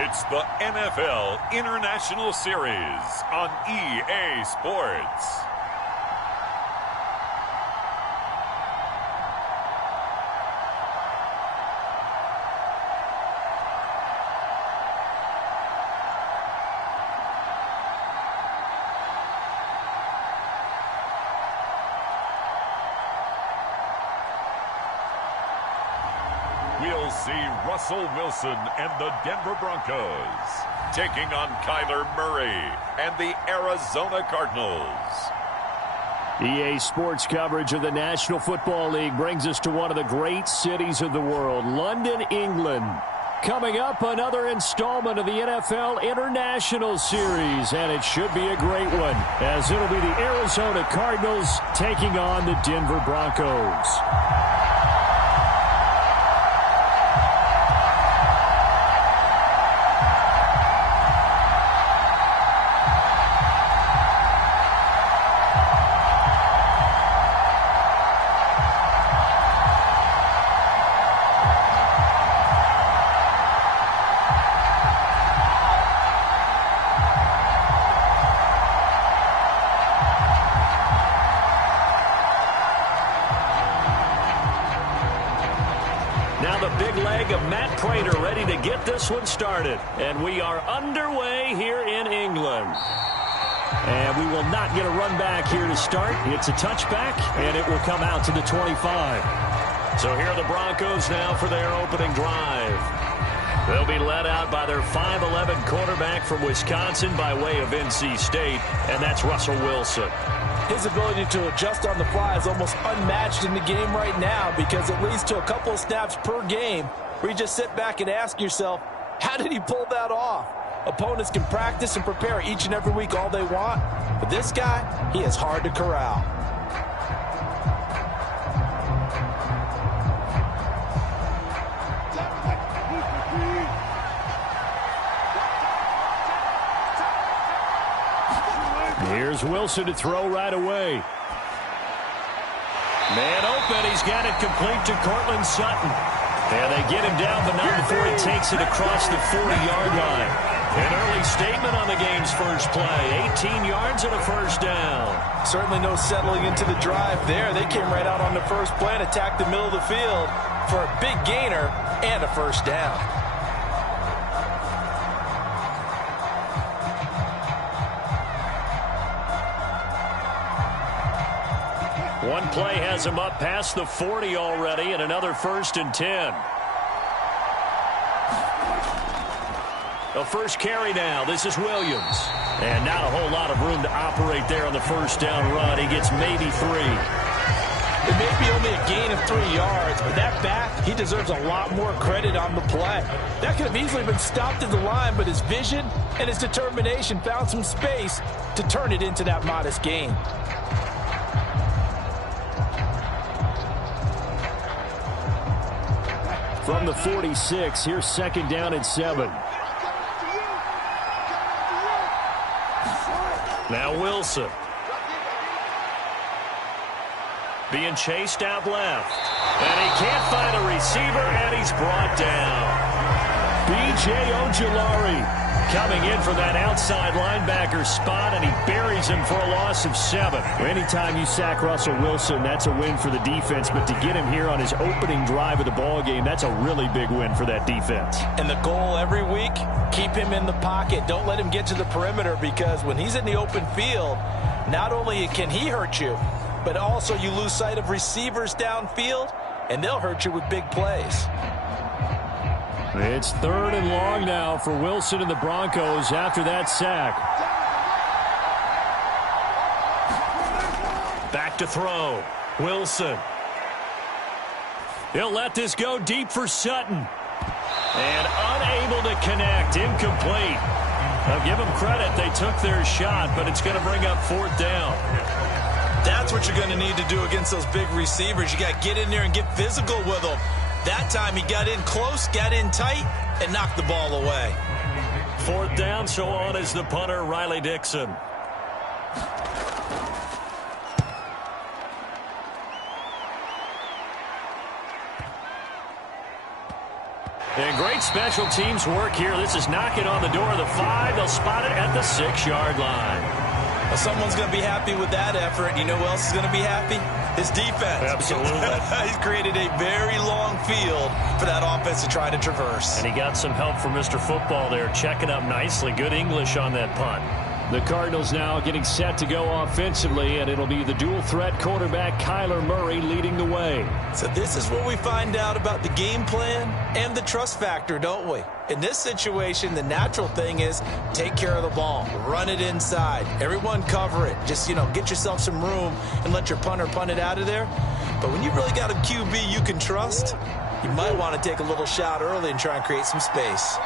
It's the NFL International Series on EA Sports. We'll see Russell Wilson and the Denver Broncos taking on Kyler Murray and the Arizona Cardinals. EA Sports coverage of the National Football League brings us to one of the great cities of the world, London, England. Coming up, another installment of the NFL International Series, and it should be a great one, as it'll be the Arizona Cardinals taking on the Denver Broncos. Get this one started, and we are underway here in England. And we will not get a run back here to start. It's a touchback, and it will come out to the 25. So here are the Broncos now for their opening drive. They'll be led out by their 5'11" quarterback from Wisconsin by way of NC State, and that's Russell Wilson. His ability to adjust on the fly is almost unmatched in the game right now, because it leads to a couple of snaps per game where you just sit back and ask yourself, how did he pull that off? Opponents can practice and prepare each and every week all they want, but this guy, he is hard to corral. Here's Wilson to throw right away. Man open, he's got it complete to Cortland Sutton. And they get him down, but not before he takes it across the 40-yard line. An early statement on the game's first play. 18 yards and a first down. Certainly no settling into the drive there. They came right out on the first play and attacked the middle of the field for a big gainer and a first down. One play has him up past the 40 already, and another 1st and 10. The first carry now. This is Williams. And not a whole lot of room to operate there on the first down run. He gets maybe 3. It may be only a gain of 3 yards, but that back, he deserves a lot more credit on the play. That could have easily been stopped at the line, but his vision and his determination found some space to turn it into that modest gain. From the 46, here's 2nd down and 7. Now Wilson. Being chased out left. And he can't find a receiver, and he's brought down. B.J. Ojulari coming in for that outside linebacker spot, and he buries him for a loss of 7. Anytime you sack Russell Wilson, that's a win for the defense, but to get him here on his opening drive of the ballgame, that's a really big win for that defense. And the goal every week, keep him in the pocket. Don't let him get to the perimeter, because when he's in the open field, not only can he hurt you, but also you lose sight of receivers downfield, and they'll hurt you with big plays. It's 3rd and long now for Wilson and the Broncos after that sack. Back to throw. Wilson. He'll let this go deep for Sutton. And unable to connect. Incomplete. I'll give them credit. They took their shot, but it's going to bring up 4th down. That's what you're going to need to do against those big receivers. You got to get in there and get physical with them. That time he got in close, got in tight, and knocked the ball away. 4th down, so on is the punter, Riley Dixon. And great special teams work here. This is knocking on the door of the 5. They'll spot it at the 6-yard line. Well, someone's going to be happy with that effort. You know who else is going to be happy? His defense. Absolutely. He's created a very long field for that offense to try to traverse. And he got some help from Mr. Football there, checking up nicely. Good English on that punt. The Cardinals now getting set to go offensively, and it'll be the dual-threat quarterback Kyler Murray leading the way. So this is what we find out about the game plan and the trust factor, don't we? In this situation, the natural thing is take care of the ball, run it inside. Everyone cover it. Just, get yourself some room and let your punter punt it out of there. But when you really got a QB you can trust, you might want to take a little shot early and try and create some space.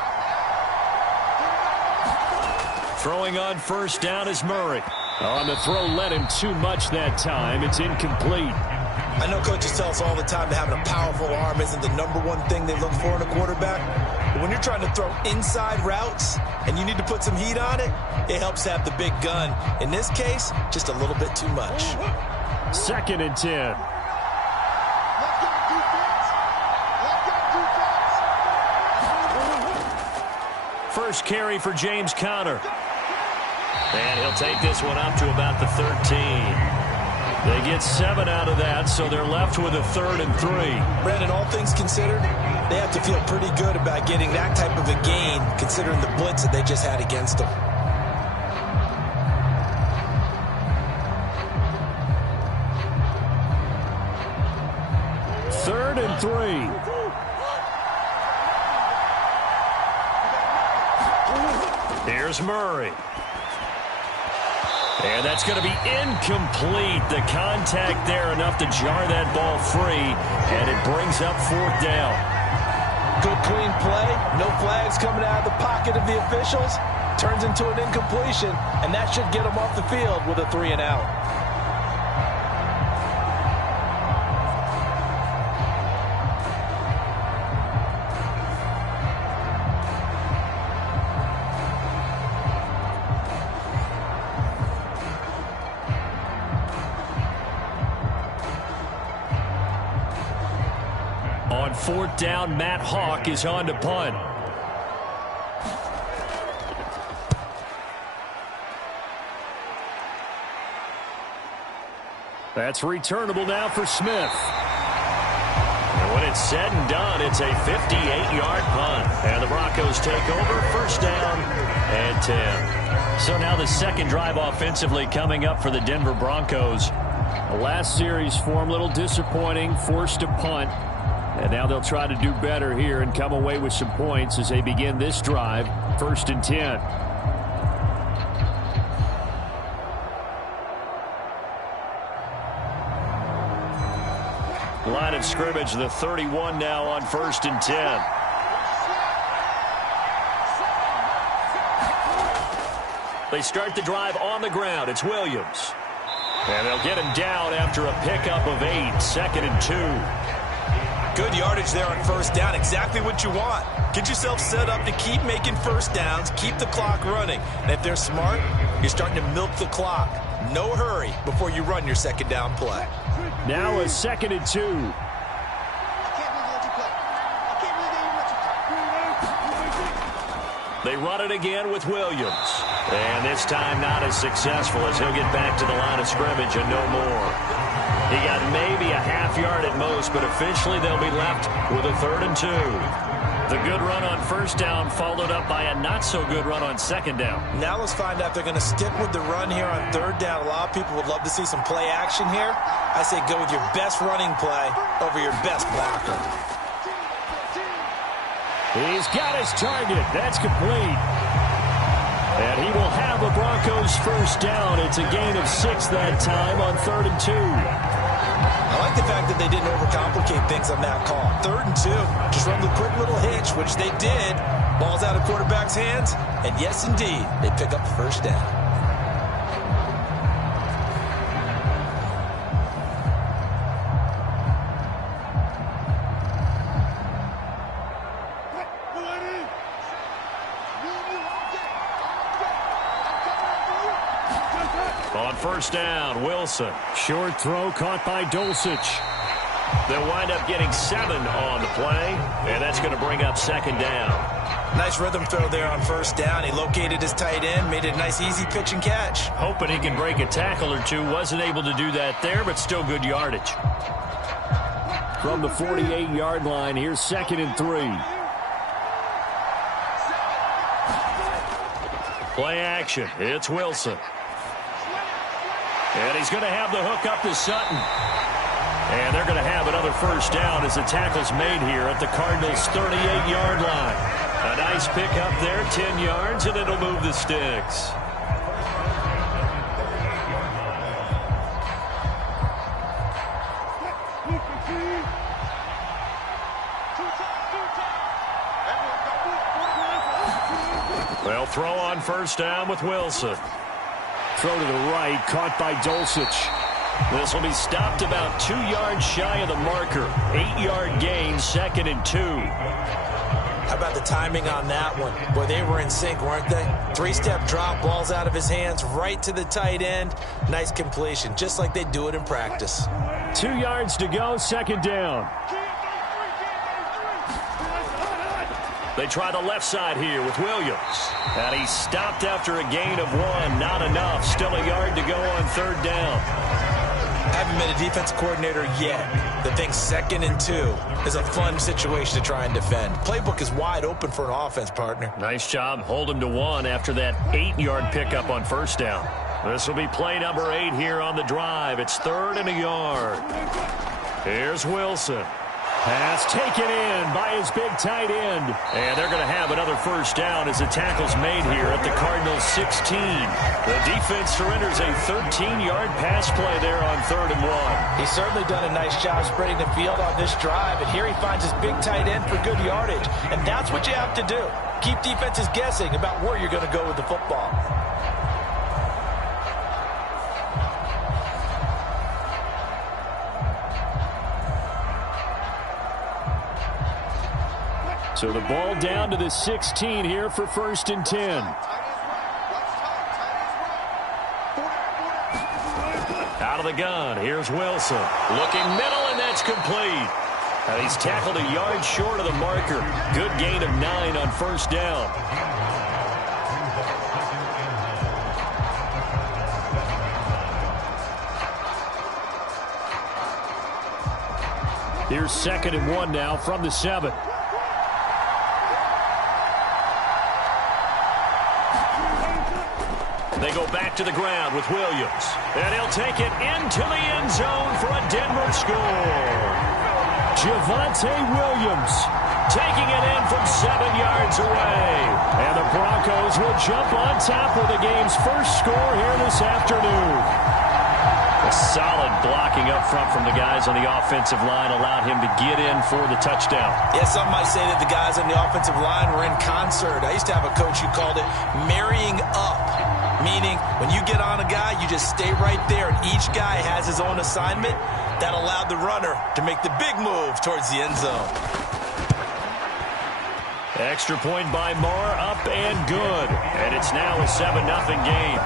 Throwing on first down is Murray. On the throw, led him too much that time. It's incomplete. I know coaches tell us all the time that having a powerful arm isn't the #1 thing they look for in a quarterback. But when you're trying to throw inside routes and you need to put some heat on it, it helps have the big gun. In this case, just a little bit too much. 2nd and 10. First carry for James Conner. And he'll take this one up to about the 13. They get 7 out of that, so they're left with a 3rd and 3. Brandon, all things considered, they have to feel pretty good about getting that type of a gain, considering the blitz that they just had against them. Third and 3. Here's Murray. And that's going to be incomplete. The contact there enough to jar that ball free, and it brings up 4th down. Good clean play. No flags coming out of the pocket of the officials. Turns into an incompletion, and that should get them off the field with a 3 and out. On 4th down, Matt Hawk is on to punt. That's returnable now for Smith. And when it's said and done, it's a 58-yard punt. And the Broncos take over, 1st down and 10. So now the second drive offensively coming up for the Denver Broncos. The last series for them, a little disappointing, forced to punt. And now they'll try to do better here and come away with some points as they begin this drive, 1st and 10. Line of scrimmage, the 31 now on 1st and 10. They start the drive on the ground. It's Williams. And they'll get him down after a pickup of 8, 2nd and 2. Good yardage there on 1st down. Exactly what you want. Get yourself set up to keep making 1st downs, keep the clock running. And if they're smart, you're starting to milk the clock. No hurry before you run your 2nd down play. Now a 2nd and 2. They run it again with Williams. And this time not as successful as he'll get back to the line of scrimmage and no more. He got maybe a half yard at most, but officially they'll be left with a 3rd and 2. The good run on 1st down followed up by a not-so-good run on 2nd down. Now let's find out if they're going to stick with the run here on 3rd down. A lot of people would love to see some play action here. I say go with your best running play over your best blocker. He's got his target. That's complete. And he will have a Broncos 1st down. It's a gain of 6 that time on 3rd and 2. I like the fact that they didn't overcomplicate things on that call. 3rd and 2. Just run the quick little hitch, which they did. Ball's out of quarterback's hands. And yes, indeed, they pick up the 1st down. On 1st down, Wilson. Short throw caught by Dulcich. They'll wind up getting 7 on the play, and that's going to bring up second down. Nice rhythm throw there on first down. He located his tight end, made it a nice easy pitch and catch. Hoping he can break a tackle or two. Wasn't able to do that there, but still good yardage. From the 48-yard line, here's 2nd and 3. Play action. It's Wilson. And he's going to have the hook up to Sutton. And they're going to have another first down as the tackle's made here at the Cardinals' 38-yard line. A nice pick up there, 10 yards, and it'll move the sticks. Well, throw on first down with Wilson. Throw to the right, caught by Dulcich. This will be stopped about 2 yards shy of the marker. 8-yard gain, 2nd and 2. How about the timing on that one? Boy, they were in sync, weren't they? 3-step drop, balls out of his hands, right to the tight end. Nice completion, just like they do it in practice. 2 yards to go, 2nd down. They try the left side here with Williams. And he's stopped after a gain of 1. Not enough. Still a yard to go on 3rd down. Haven't been a defensive coordinator yet. The thing 2nd and 2 is a fun situation to try and defend. Playbook is wide open for an offense, partner. Nice job. Hold him to 1 after that 8-yard pickup on first down. This will be play number 8 here on the drive. It's 3rd and a yard. Here's Wilson. Pass taken in by his big tight end. And they're going to have another first down as the tackle's made here at the Cardinals' 16. The defense surrenders a 13-yard pass play there on 3rd and 1. He's certainly done a nice job spreading the field on this drive. And here he finds his big tight end for good yardage. And that's what you have to do. Keep defenses guessing about where you're going to go with the football. So the ball down to the 16 here for 1st and 10. Out of the gun, here's Wilson. Looking middle, and that's complete. And he's tackled a yard short of the marker. Good gain of 9 on first down. Here's 2nd and 1 now from the 7. They go back to the ground with Williams. And he'll take it into the end zone for a Denver score. Javonte Williams taking it in from 7 yards away. And the Broncos will jump on top of the game's first score here this afternoon. A solid blocking up front from the guys on the offensive line allowed him to get in for the touchdown. Yeah, some might say that the guys on the offensive line were in concert. I used to have a coach who called it marrying up. Meaning, when you get on a guy, you just stay right there, and each guy has his own assignment. That allowed the runner to make the big move towards the end zone. Extra point by Moore, up and good. And it's now a 7-0 game.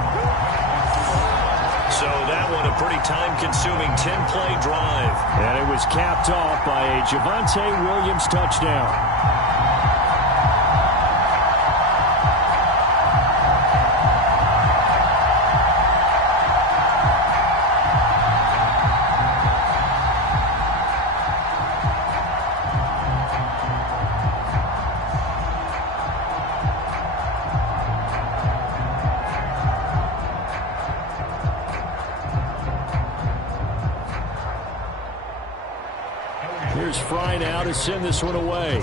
So that one a pretty time-consuming 10-play drive. And it was capped off by a Javonte Williams touchdown. Here's Fry now to send this one away.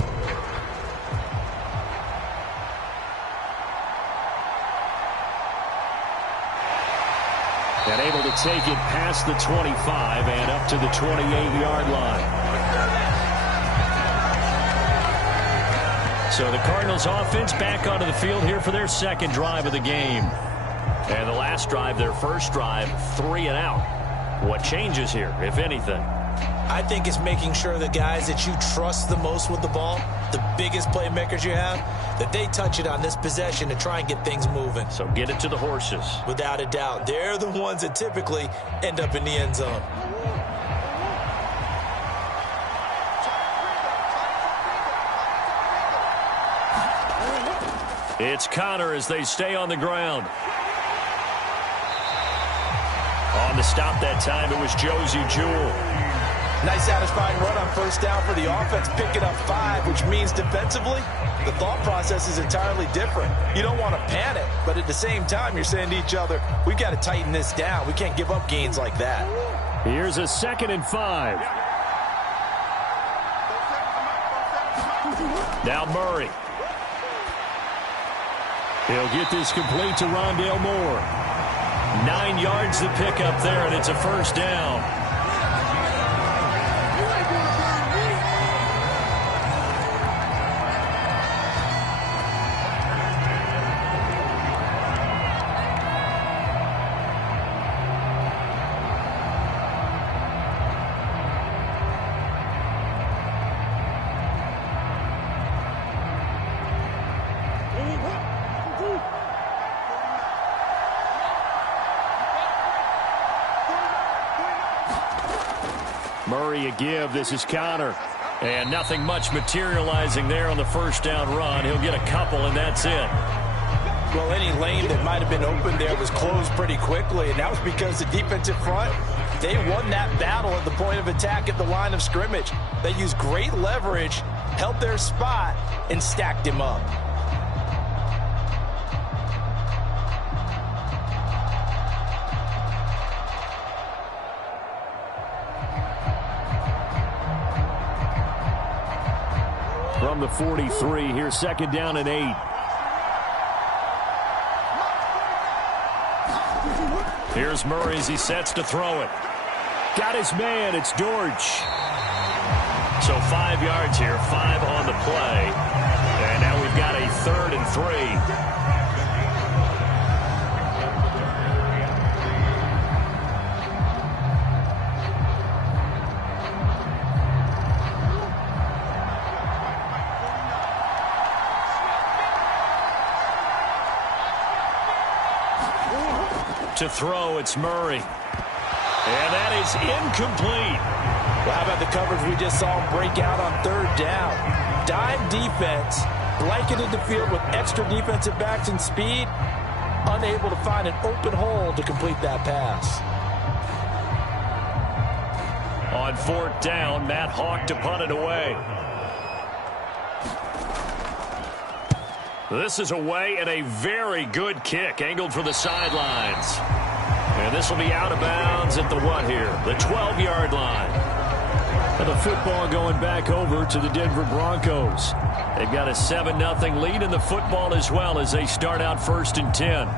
And able to take it past the 25 and up to the 28-yard line. So the Cardinals offense back onto the field here for their 2nd drive of the game. And the last drive, their first drive, 3 and out. What changes here, if anything? I think it's making sure the guys that you trust the most with the ball, the biggest playmakers you have, that they touch it on this possession to try and get things moving. So get it to the horses. Without a doubt. They're the ones that typically end up in the end zone. It's Connor as they stay on the ground. On to stop that time, it was Josie Jewell. Nice satisfying run on first down for the offense, picking up 5, which means defensively, the thought process is entirely different. You don't want to panic, but at the same time, you're saying to each other, we've got to tighten this down. We can't give up gains like that. Here's a 2nd and 5. Now Murray. He'll get this complete to Rondale Moore. 9 yards to pick up there, and it's a first down. Murray a give. This is Connor. And nothing much materializing there on the first down run. He'll get a couple, and that's it. Well, any lane that might have been open there was closed pretty quickly, and that was because the defensive front, they won that battle at the point of attack at the line of scrimmage. They used great leverage, held their spot, and stacked him up. From the 43, here's 2nd down and 8. Here's Murray as he sets to throw it. Got his man, it's Dortch. So 5 yards here, 5 on the play. And now we've got a 3rd and 3. To throw, it's Murray. And that is incomplete. Well, how about the coverage we just saw him break out on 3rd down? Dime defense, blanketed the field with extra defensive backs and speed, unable to find an open hole to complete that pass. On 4th down, Matt Hawk to punt it away. This is away and a very good kick, angled for the sidelines. And this will be out of bounds at the what here? The 12-yard line. And the football going back over to the Denver Broncos. They've got a 7-0 lead in the football as well as they start out 1st and 10.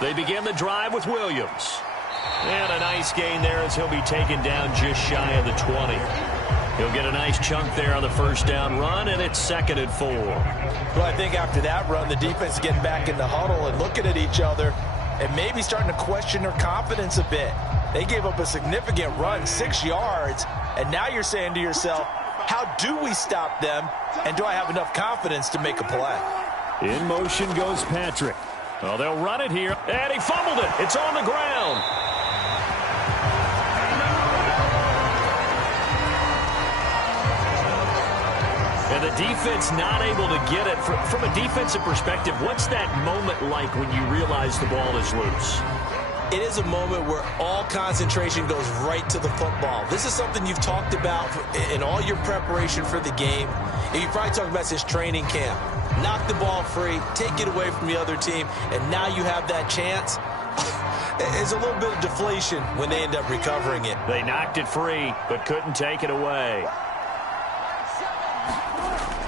They begin the drive with Williams. And a nice gain there as he'll be taken down just shy of the 20. He'll get a nice chunk there on the first down run, and it's 2nd and 4. Well, I think after that run, the defense getting back in the huddle and looking at each other and maybe starting to question their confidence a bit. They gave up a significant run, 6 yards, and now you're saying to yourself, how do we stop them, and do I have enough confidence to make a play? In motion goes Patrick. Well, they'll run it here, and he fumbled it. It's on the ground. And the defense not able to get it. From a defensive perspective, what's that moment like when you realize the ball is loose? It is a moment where all concentration goes right to the football. This is something you've talked about in all your preparation for the game. And you probably talked about since training camp. Knock the ball free, take it away from the other team, and now you have that chance. It's a little bit of deflation when they end up recovering it. They knocked it free, but couldn't take it away.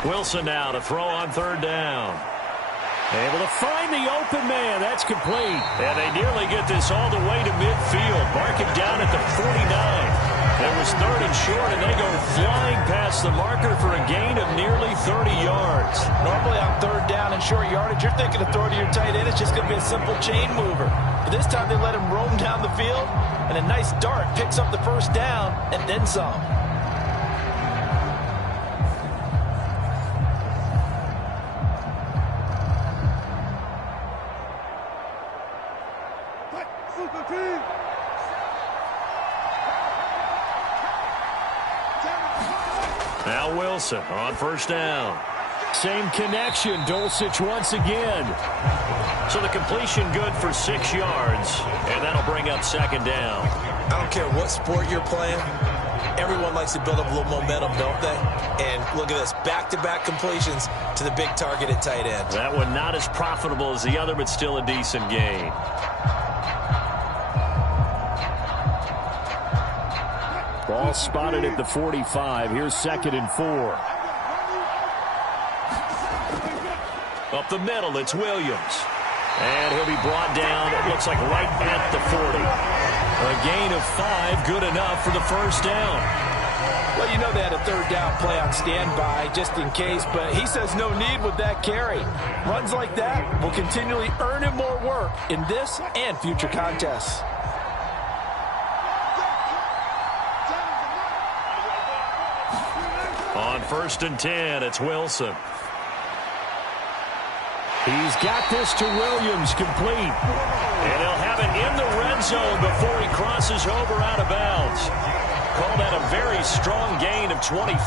Wilson now to throw on 3rd down. Able to find the open man. That's complete. And they nearly get this all the way to midfield. Mark it down at the 49. It was 3rd and short, and they go flying past the marker for a gain of nearly 30 yards. Normally on 3rd down and short yardage, you're thinking of throw to your tight end. It's just going to be a simple chain mover. But this time they let him roam down the field, and a nice dart picks up the first down and then some. Now Wilson on first down. Same connection, Dulcich once again. So the completion good for 6 yards, and that'll bring up second down. I don't care what sport you're playing. Everyone likes to build up a little momentum, don't they? And look at this, back-to-back completions to the big target at tight end. That one not as profitable as the other, but still a decent gain. Ball spotted at the 45. Here's 2nd and 4. Up the middle, it's Williams. And he'll be brought down, it looks like right at the 40. A gain of 5, good enough for the first down. Well, you know they had a third down play on standby just in case, but he says no need with that carry. Runs like that will continually earn him more work in this and future contests. On 1st and 10, it's Wilson. He's got this to Williams, complete. And he'll have it in the red zone before he crosses over out of bounds. Call that a very strong gain of 24.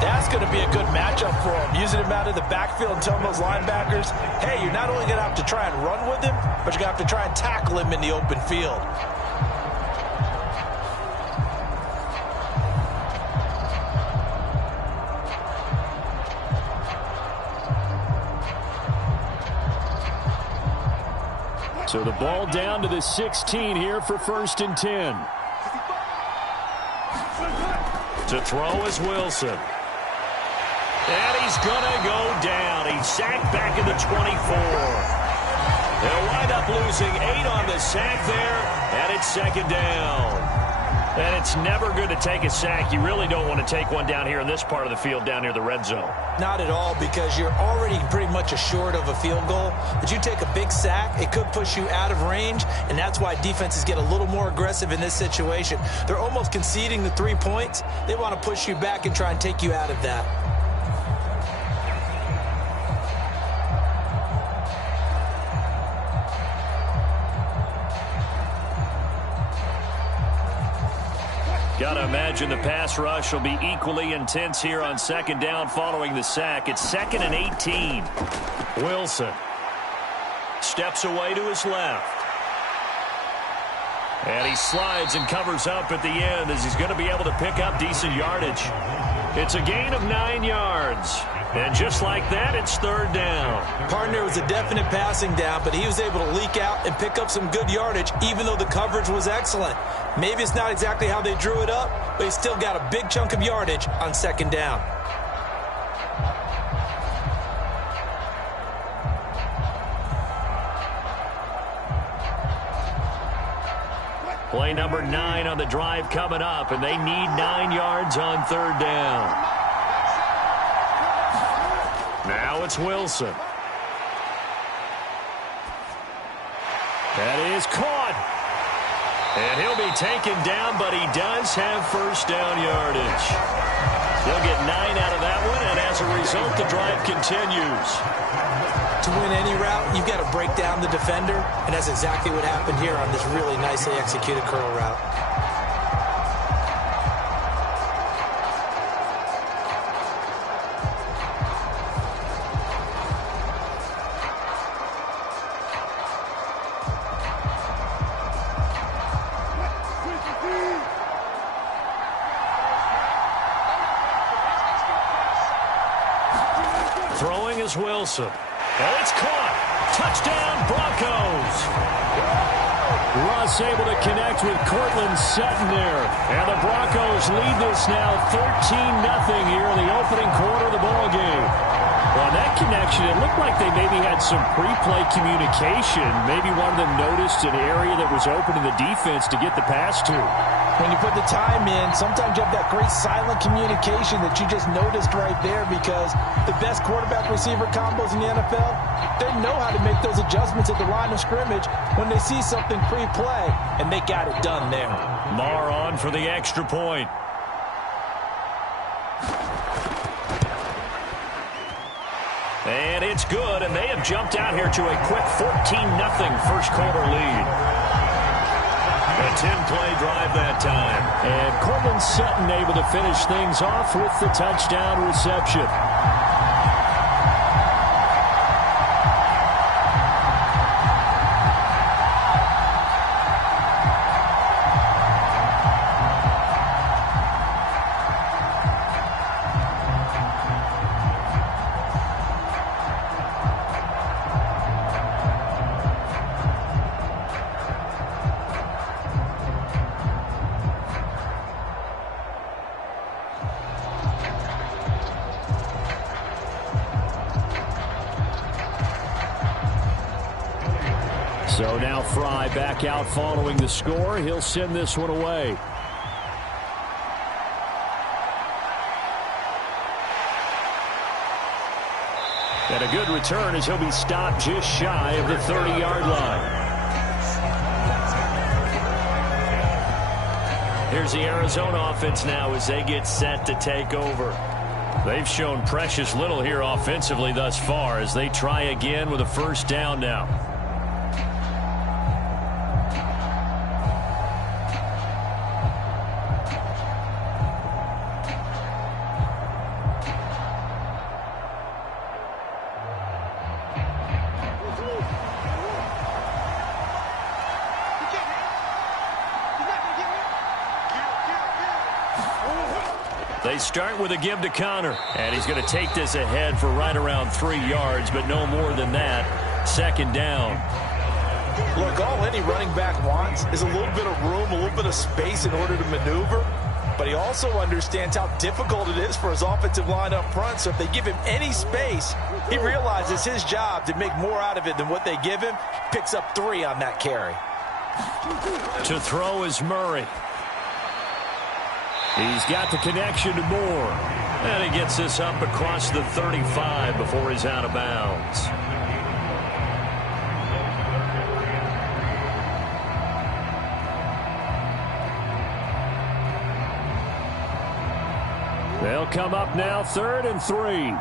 That's going to be a good matchup for him. Using him out of the backfield and telling those linebackers, hey, you're not only going to have to try and run with him, but you're going to have to try and tackle him in the open field. So the ball down to the 16 here for 1st and 10. To throw is Wilson. And he's going to go down. He's sacked back at the 24. They'll wind up losing 8 on the sack there, and it's 2nd down. And it's never good to take a sack. You really don't want to take one down here in this part of the field, down near the red zone. Not at all, because you're already pretty much assured of a field goal. But you take a big sack, it could push you out of range, and that's why defenses get a little more aggressive in this situation. They're almost conceding the 3 points. They want to push you back and try and take you out of that. Got to imagine the pass rush will be equally intense here on 2nd down following the sack. It's 2nd and 18. Wilson steps away to his left. And he slides and covers up at the end as he's going to be able to pick up decent yardage. It's a gain of 9 yards. And just like that, it's 3rd down. Partner was a definite passing down, but he was able to leak out and pick up some good yardage, even though the coverage was excellent. Maybe it's not exactly how they drew it up, but he still got a big chunk of yardage on 2nd down. Play number 9 on the drive coming up, and they need 9 yards on 3rd down. Now it's Wilson. That is caught. And he'll be taken down, but he does have first down yardage. They'll get 9 out of that one, and as a result, the drive continues. To win any route, you've got to break down the defender, and that's exactly what happened here on this really nicely executed curl route. Throwing is Wilson. And it's caught. Touchdown, Broncos. Russ able to connect with Cortland Sutton there. And the Broncos lead this now 13-0 here in the opening quarter of the ball game. Well, that connection, it looked like they maybe had some pre-play communication. Maybe one of them noticed an area that was open to the defense to get the pass to. When you put the time in, sometimes you have that great silent communication that you just noticed right there, because the best quarterback-receiver combos in the NFL, they know how to make those adjustments at the line of scrimmage when they see something pre-play, and they got it done there. Marr on for the extra point. And it's good, and they have jumped out here to a quick 14-0 first quarter lead. A 10-play drive that time. And Courtland Sutton able to finish things off with the touchdown reception. So now Fry back out following the score. He'll send this one away. And a good return as he'll be stopped just shy of the 30-yard line. Here's the Arizona offense now as they get set to take over. They've shown precious little here offensively thus far as they try again with a first down now. They start with a give to Connor, and he's going to take this ahead for right around 3 yards, but no more than that. Second down. Look, all any running back wants is a little bit of room, a little bit of space in order to maneuver, but he also understands how difficult it is for his offensive line up front, so if they give him any space, he realizes his job to make more out of it than what they give him. Picks up 3 on that carry. To throw is Murray. He's got the connection to Moore. And he gets this up across the 35 before he's out of bounds. They'll come up now 3rd and 3.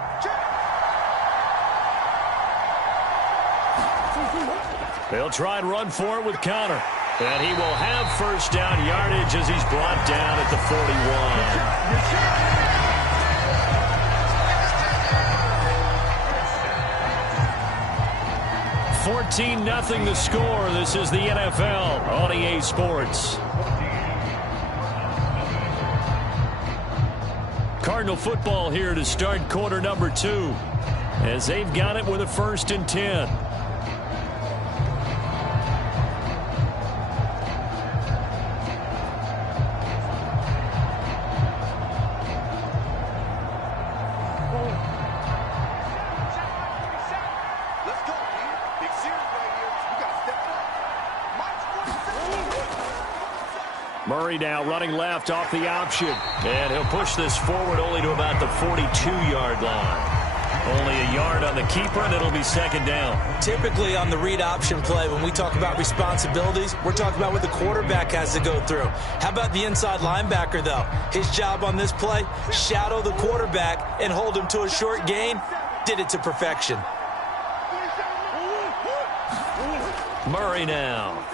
They'll try and run for it with Connor. And he will have first down yardage as he's brought down at the 41. 14-0 the score. This is the NFL on EA Sports. Cardinal football here to start quarter number 2 as they've got it with a 1st and 10. Murray now running left off the option. And he'll push this forward only to about the 42-yard line. Only a yard on the keeper, and it'll be second down. Typically on the read option play, when we talk about responsibilities, we're talking about what the quarterback has to go through. How about the inside linebacker, though? His job on this play, shadow the quarterback and hold him to a short gain. Did it to perfection. Murray now.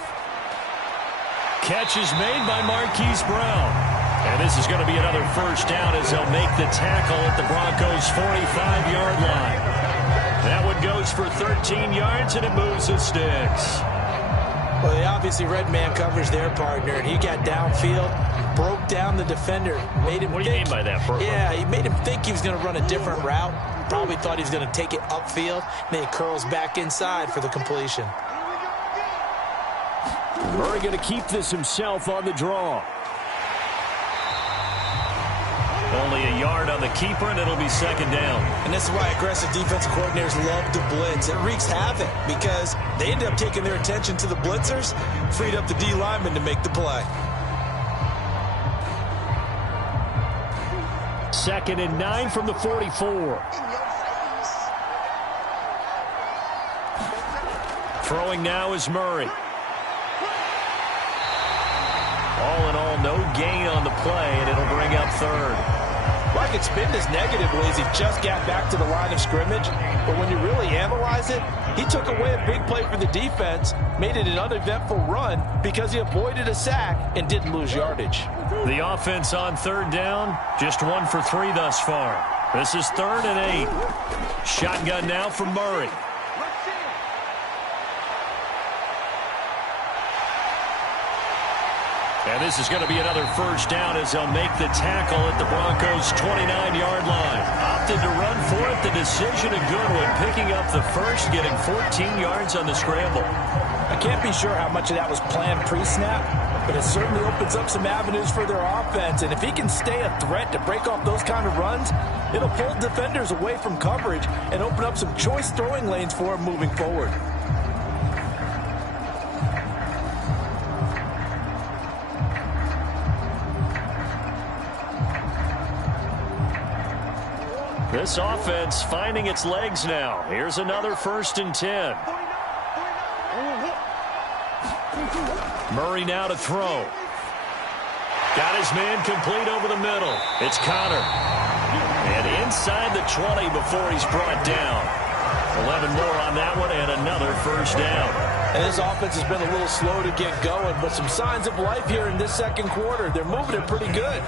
Catch is made by Marquise Brown. And this is going to be another first down as they'll make the tackle at the Broncos' 45-yard line. That one goes for 13 yards, and it moves the sticks. Well, they obviously red man covers their partner, and he got downfield, broke down the defender, made him What do you mean by that, Burko? Yeah, he made him think he was going to run a different route. Probably thought he was going to take it upfield. Then he curls back inside for the completion. Murray going to keep this himself on the draw. Only a yard on the keeper, and it'll be second down. And this is why aggressive defensive coordinators love to blitz. It wreaks havoc because they end up taking their attention to the blitzers, freed up the D lineman to make the play. 2nd and 9 from the 44. Throwing now is Murray. All in all, no gain on the play, and it'll bring up 3rd. Like it's been as negatively as he just got back to the line of scrimmage. But when you really analyze it, he took away a big play for the defense, made it an uneventful run because he avoided a sack and didn't lose yardage. The offense on 3rd down, just 1 for 3 thus far. This is 3rd and 8. Shotgun now from Murray. And this is going to be another first down as they'll make the tackle at the Broncos' 29-yard line. Opted to run for it. The decision a good one. Picking up the first, getting 14 yards on the scramble. I can't be sure how much of that was planned pre-snap, but it certainly opens up some avenues for their offense. And if he can stay a threat to break off those kind of runs, it'll pull defenders away from coverage and open up some choice throwing lanes for him moving forward. This offense finding its legs now. Here's another 1st and 10. Murray now to throw. Got his man complete over the middle. It's Connor. And inside the 20 before he's brought down. 11 more on that one and another first down. And this offense has been a little slow to get going, but some signs of life here in this 2nd quarter. They're moving it pretty good,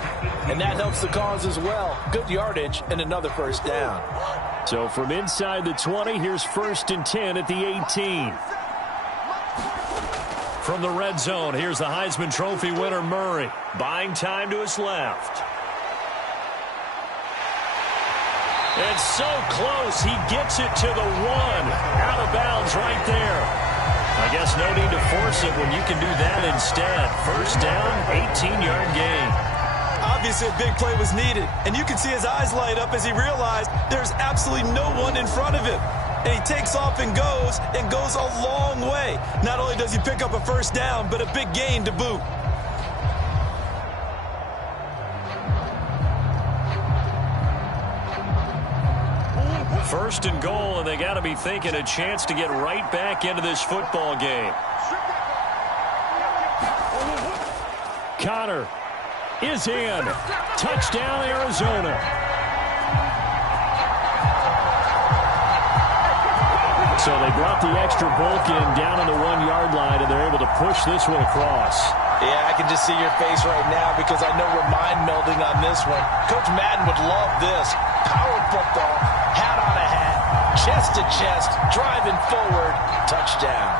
and that helps the cause as well. Good yardage and another first down. So from inside the 20, here's 1st and 10 at the 18. From the red zone, here's the Heisman Trophy winner Murray. Buying time to his left. And so close, he gets it to the 1. Out of bounds right there. I guess no need to force it when you can do that instead. First down, 18-yard gain. Obviously, a big play was needed, and you can see his eyes light up as he realized there's absolutely no one in front of him. And he takes off and goes a long way. Not only does he pick up a first down, but a big gain to boot. First and goal, and they got to be thinking a chance to get right back into this football game. Connor is in. Touchdown, Arizona. So they brought the extra bulk in down on the 1-yard line, and they're able to push this one across. Yeah, I can just see your face right now because I know we're mind melding on this one. Coach Madden would love this. Power football, hat on a hat, chest to chest, driving forward, touchdown.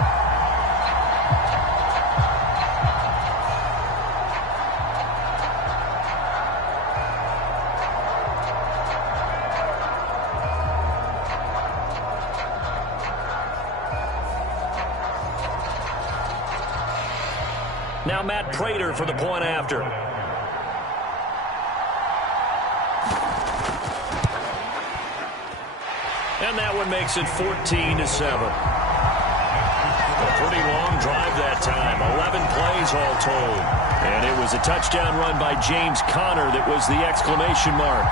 Now Matt Prater for the point after. And that one makes it 14-7. A pretty long drive that time. 11 plays all told. And it was a touchdown run by James Conner that was the exclamation mark.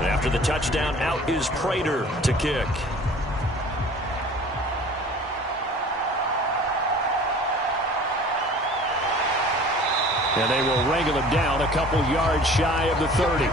After the touchdown, out is Prater to kick. And they will wrangle him down a couple yards shy of the 30.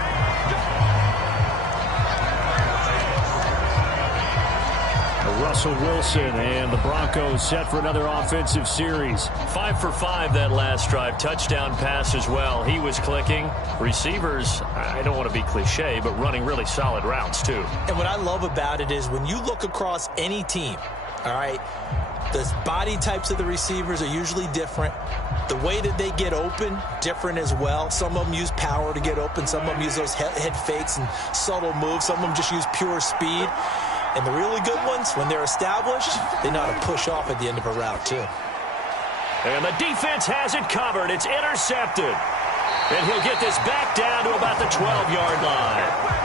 Russell Wilson and the Broncos set for another offensive series. 5 for 5 that last drive. Touchdown pass as well. He was clicking. Receivers, I don't want to be cliche, but running really solid routes too. And what I love about it is when you look across any team, all right, The body types of the receivers are usually different. The way that they get open, different as well. Some of them use power to get open. Some of them use those head fakes and subtle moves. Some of them just use pure speed. And the really good ones, when they're established, they know how to push off at the end of a route, too. And the defense has it covered. It's intercepted. And he'll get this back down to about the 12-yard line.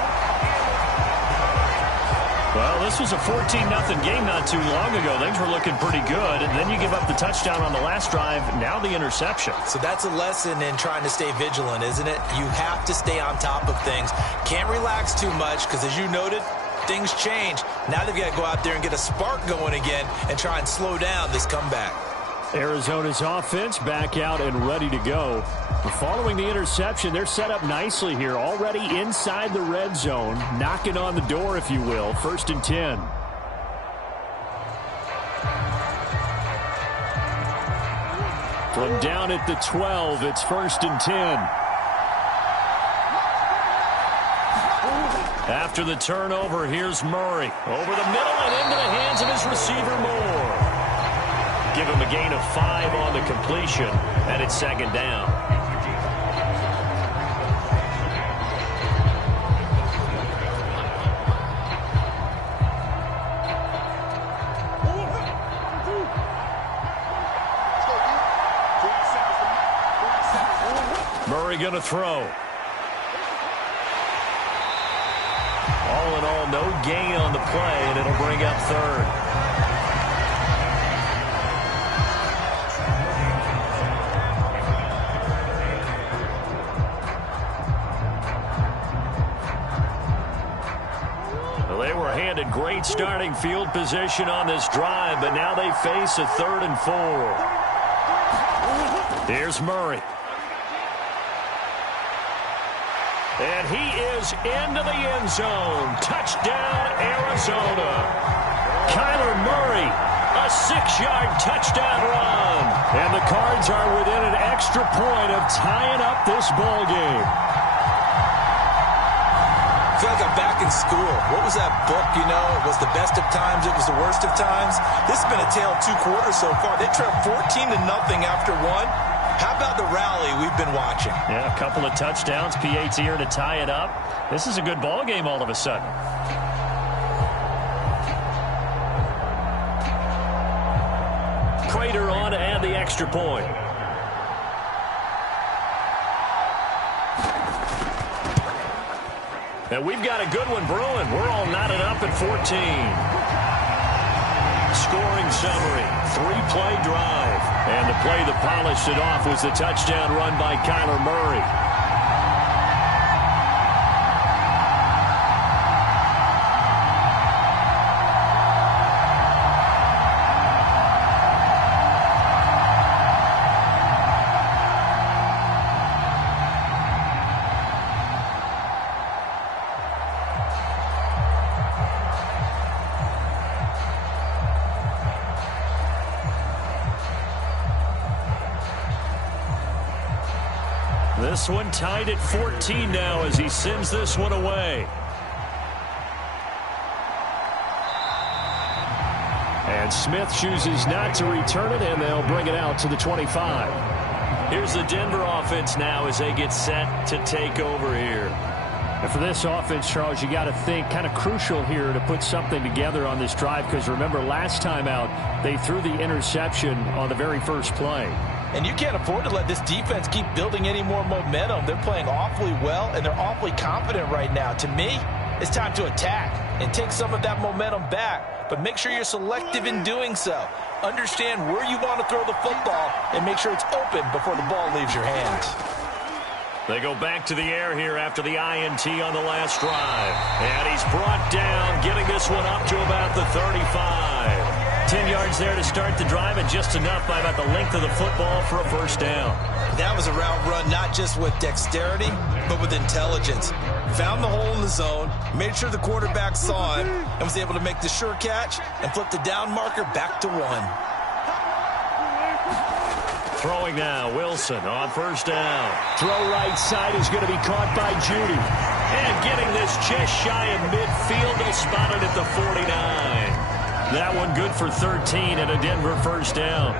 Well, this was a 14-0 game not too long ago. Things were looking pretty good, and then you give up the touchdown on the last drive, now the interception. So that's a lesson in trying to stay vigilant, isn't it? You have to stay on top of things. Can't relax too much because, as you noted, things change. Now they've got to go out there and get a spark going again and try and slow down this comeback. Arizona's offense back out and ready to go. Following the interception, they're set up nicely here, already inside the red zone, knocking on the door, if you will. 1st and 10. From down at the 12, it's 1st and 10. After the turnover, here's Murray. Over the middle and into the hands of his receiver, Moore. Give him a gain of 5 on the completion, and it's 2nd down. Murray going to throw. All in all, no gain on the play, and it'll bring up 3rd. They were handed great starting field position on this drive, but now they face a 3rd and 4. Here's Murray. And he is into the end zone. Touchdown, Arizona. Kyler Murray, a 6-yard touchdown run. And the Cards are within an extra point of tying up this ball game. I feel like I'm back in school. What was that book, you know? It was the best of times. It was the worst of times. This has been a tale of 2 quarters so far. They trailed 14-0 after 1. How about the rally we've been watching? Yeah, a couple of touchdowns, PAT here to tie it up. This is a good ball game all of a sudden. Prater on to add the extra point. And we've got a good one brewing. We're all knotted up at 14. Scoring summary, 3-play drive. And the play that polished it off was the touchdown run by Kyler Murray. This one tied at 14 now as he sends this one away. And Smith chooses not to return it, and they'll bring it out to the 25. Here's the Denver offense now as they get set to take over here. And for this offense, Charles, you got to think kind of crucial here to put something together on this drive, because remember last time out they threw the interception on the very first play. And you can't afford to let this defense keep building any more momentum. They're playing awfully well, and they're awfully confident right now. To me, it's time to attack and take some of that momentum back. But make sure you're selective in doing so. Understand where you want to throw the football and make sure it's open before the ball leaves your hands. They go back to the air here after the INT on the last drive. And he's brought down, getting this one up to about the 35. 10 yards there to start the drive, and just enough by about the length of the football for a first down. That was a route run not just with dexterity, but with intelligence. Found the hole in the zone, made sure the quarterback saw him, and was able to make the sure catch and flip the down marker back to 1. Throwing now, Wilson on first down. Throw right side is going to be caught by Judy. And getting this just shy of midfield, they'll spot it at the 49. That one good for 13 and a Denver first down.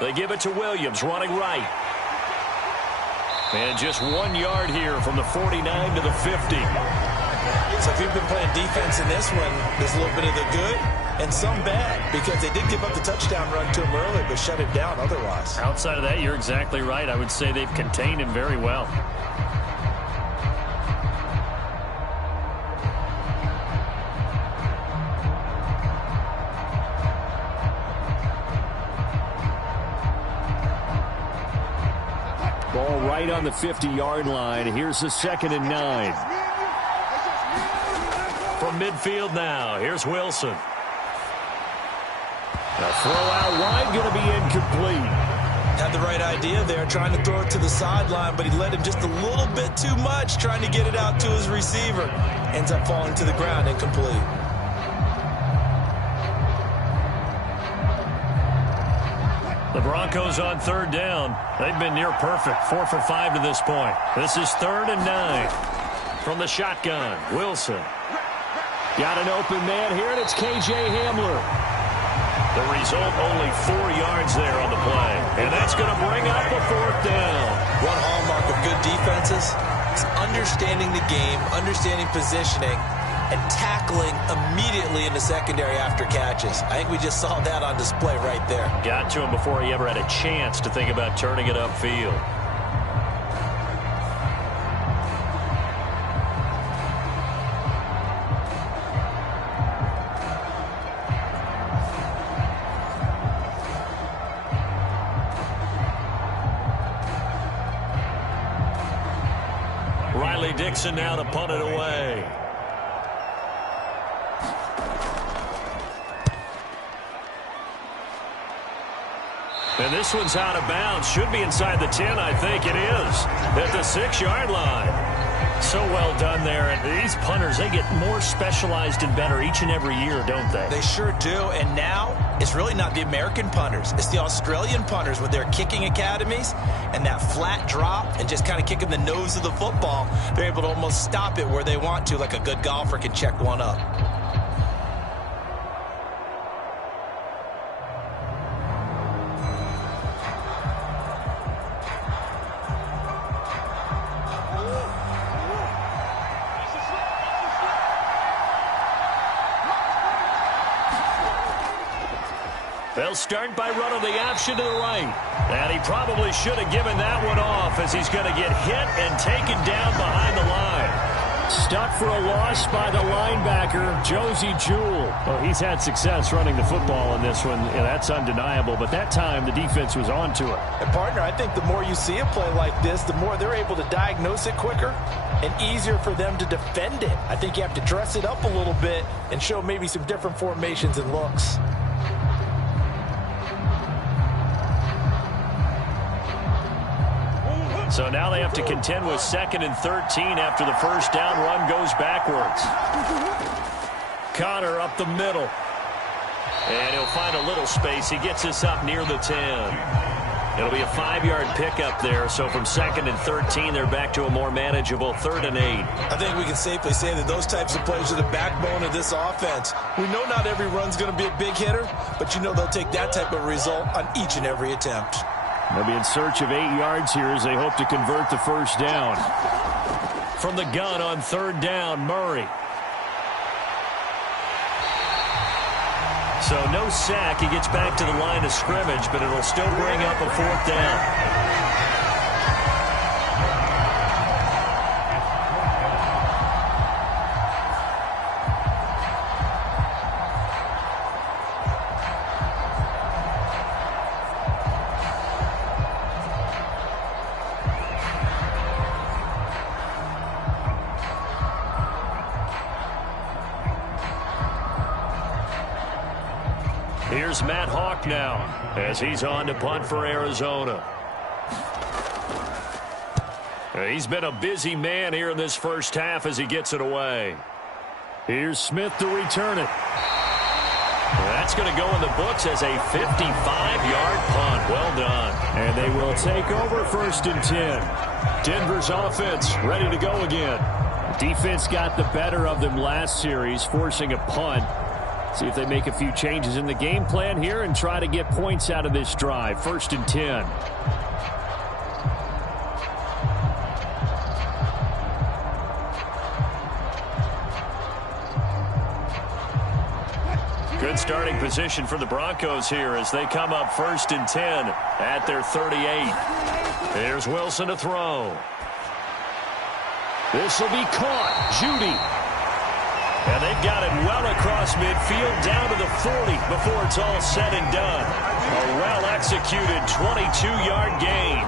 They give it to Williams, running right. And just 1 yard here from the 49 to the 50. So if you've been playing defense in this one, there's a little bit of the good and some bad, because they did give up the touchdown run to him early, but shut it down otherwise. Outside of that, you're exactly right. I would say they've contained him very well. Ball right on the 50-yard line. Here's the 2nd and 9. From midfield now, here's Wilson. A throw out wide, going to be incomplete. Had the right idea there, trying to throw it to the sideline, but he led him just a little bit too much, trying to get it out to his receiver. Ends up falling to the ground, incomplete. The Broncos on 3rd down. They've been near perfect, 4 for 5 to this point. This is 3rd and 9. From the shotgun, Wilson. Got an open man here, and it's K.J. Hamler. The result, only 4 yards there on the play. And that's going to bring up a 4th down. One hallmark of good defenses is understanding the game, understanding positioning, and tackling immediately in the secondary after catches. I think we just saw that on display right there. Got to him before he ever had a chance to think about turning it upfield. Riley Dixon now to punt it away. And this one's out of bounds. Should be inside the 10, I think it is. At the 6-yard line. So well done there. And these punters, they get more specialized and better each and every year, don't they? They sure do. And now, it's really not the American punters. It's the Australian punters with their kicking academies and that flat drop and just kind of kicking the nose of the football. They're able to almost stop it where they want to, like a good golfer can check one up. They'll start by running the option to the right. And he probably should have given that one off, as he's going to get hit and taken down behind the line. Stuck for a loss by the linebacker, Josie Jewell. Well, he's had success running the football in this one, and that's undeniable. But that time, the defense was on to it. And, partner, I think the more you see a play like this, the more they're able to diagnose it quicker and easier for them to defend it. I think you have to dress it up a little bit and show maybe some different formations and looks. So now they have to contend with 2nd and 13 after the first down run goes backwards. Connor up the middle. And he'll find a little space. He gets this up near the 10. It'll be a 5-yard pickup there. So from 2nd and 13, they're back to a more manageable 3rd and 8. I think we can safely say that those types of plays are the backbone of this offense. We know not every run's going to be a big hitter, but you know they'll take that type of result on each and every attempt. They'll be in search of 8 yards here as they hope to convert the first down. From the gun on 3rd down, Murray. So no sack. He gets back to the line of scrimmage, but it'll still bring up a 4th down. Here's Matt Hawk now as he's on to punt for Arizona. He's been a busy man here in this first half as he gets it away. Here's Smith to return it. That's that's going to go in the books as a 55-yard punt. Well done. And they will take over 1st and 10. Denver's offense ready to go again. Defense got the better of them last series, forcing a punt. See if they make a few changes in the game plan here and try to get points out of this drive. 1st and 10. Good starting position for the Broncos here as they come up 1st and 10 at their 38. There's Wilson to throw. This will be caught. Judy. And they've got it well across midfield down to the 40 before it's all said and done. A well-executed 22-yard gain.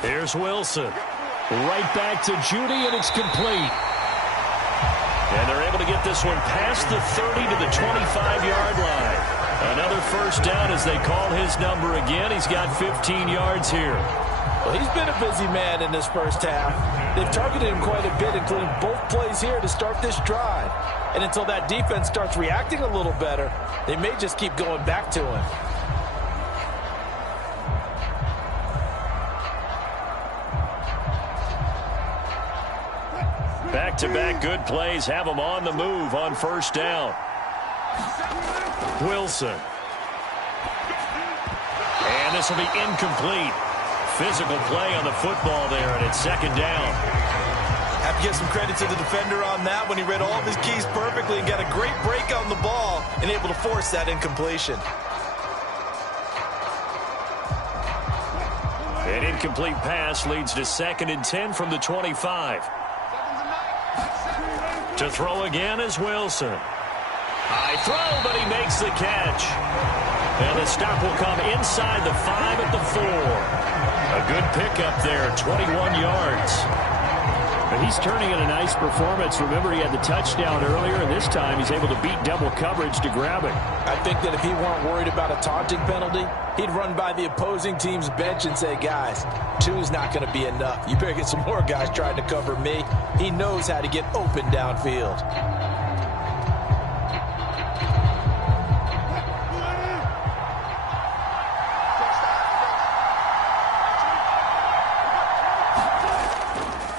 Here's Wilson. Right back to Judy, and it's complete. And they're able to get this one past the 30 to the 25-yard line. Another 1st down as they call his number again. He's got 15 yards here. Well, he's been a busy man in this first half. They've targeted him quite a bit, including both plays here to start this drive. And until that defense starts reacting a little better, they may just keep going back to him. Back-to-back good plays have them on the move on 1st down. Wilson. And this will be incomplete. Physical play on the football there, and it's 2nd down. Have to give some credit to the defender on that when he read all of his keys perfectly and got a great break on the ball and able to force that incompletion. An incomplete pass leads to 2nd and 10 from the 25. To throw again is Wilson. High throw, but he makes the catch. And the stop will come inside the 5 at the 4. A good pickup there, 21 yards. But he's turning in a nice performance. Remember, he had the touchdown earlier, and this time he's able to beat double coverage to grab it. I think that if he weren't worried about a taunting penalty, he'd run by the opposing team's bench and say, guys, 2's not going to be enough. You better get some more guys trying to cover me. He knows how to get open downfield.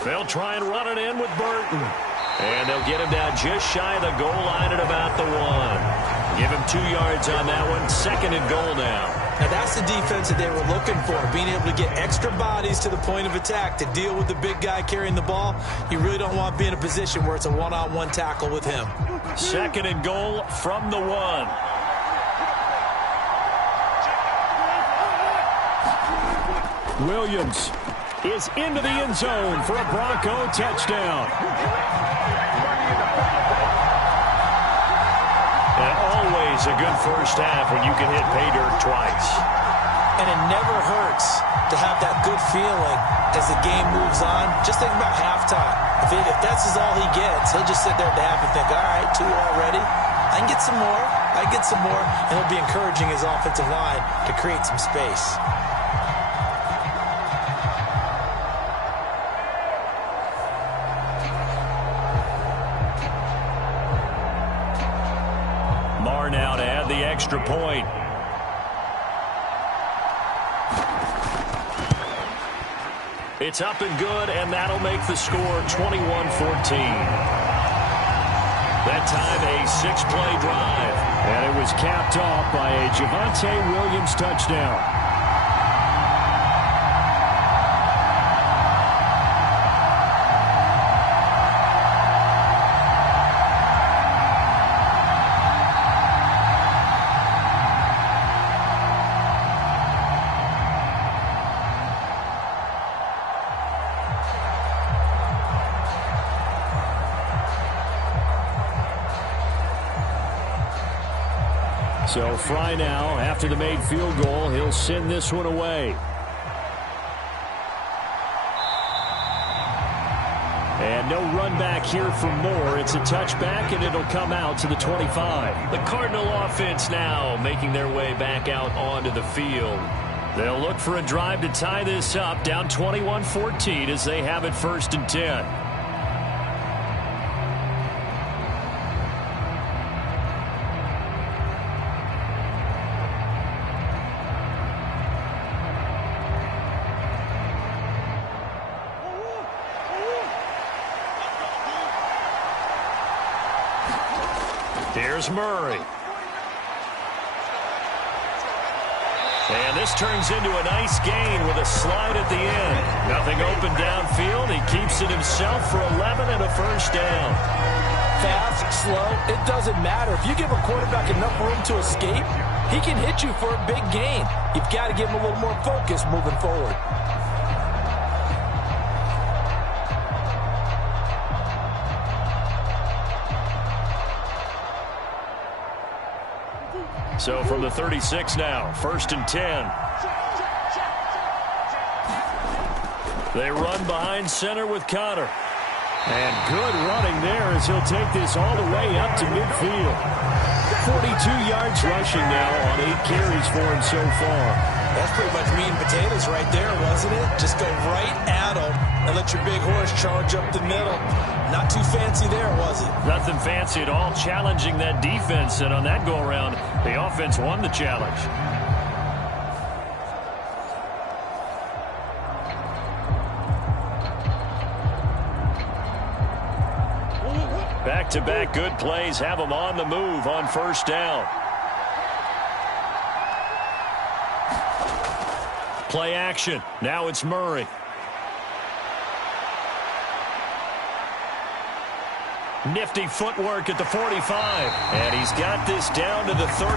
They'll try and run it in with Burton. And they'll get him down just shy of the goal line at about the 1. Give him 2 yards on that one. 2nd and goal now. Now that's the defense that they were looking for, being able to get extra bodies to the point of attack to deal with the big guy carrying the ball. You really don't want to be in a position where it's a one-on-one tackle with him. 2nd and goal from the 1. Williams is into the end zone for a Bronco touchdown. And always a good first half when you can hit pay dirt twice. And it never hurts to have that good feeling as the game moves on. Just think about halftime. If that's all he gets, he'll just sit there at the half and think, all right, 2 already. I can get some more. I can get some more. And he'll be encouraging his offensive line to create some space. Now to add the extra point. It's up and good, and that'll make the score 21-14. That time a 6-play drive. And it was capped off by a Javonte Williams touchdown. So Fry now, after the made field goal, he'll send this one away. And no run back here for Moore. It's a touchback, and it'll come out to the 25. The Cardinal offense now making their way back out onto the field. They'll look for a drive to tie this up, down 21-14 as they have it 1st and 10. Here's Murray. And this turns into a nice gain with a slide at the end. Nothing open downfield. He keeps it himself for 11 and a 1st down. Fast, slow, it doesn't matter. If you give a quarterback enough room to escape, he can hit you for a big gain. You've got to give him a little more focus moving forward. So from the 36 now, 1st and 10. They run behind center with Connor. And good running there as he'll take this all the way up to midfield. 42 yards rushing now on 8 carries for him so far. That's pretty much meat and potatoes right there, wasn't it? Just go right at him and let your big horse charge up the middle. Not too fancy there, was it? Nothing fancy at all, challenging that defense. And on that go-around, the offense won the challenge. Back-to-back good plays have them on the move on 1st down. Play action. Now it's Murray. Nifty footwork at the 45. And he's got this down to the 35.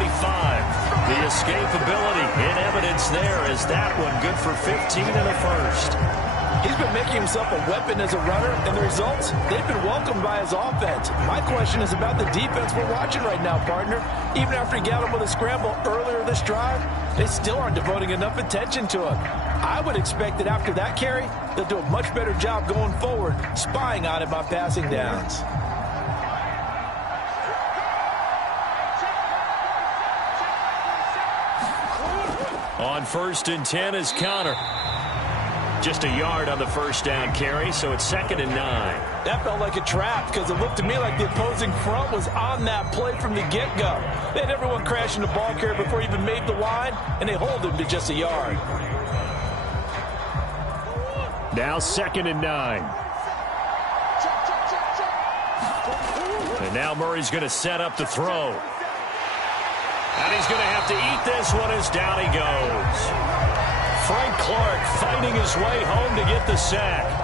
The escapability in evidence there is that one good for 15 and a 1st. He's been making himself a weapon as a runner, and the results, they've been welcomed by his offense. My question is about the defense we're watching right now, partner. Even after he got him with a scramble earlier this drive, they still aren't devoting enough attention to him. I would expect that after that carry, they'll do a much better job going forward, spying on him on passing downs. On 1st and 10 is Connor. Just a yard on the 1st down carry, so it's 2nd and 9. That felt like a trap because it looked to me like the opposing front was on that play from the get-go. They had everyone crashing the ball carrier before he even made the line, and they hold him to just a yard. Now 2nd and 9. And now Murray's going to set up the throw. And he's going to have to eat this one as down he goes. Frank Clark fighting his way home to get the sack.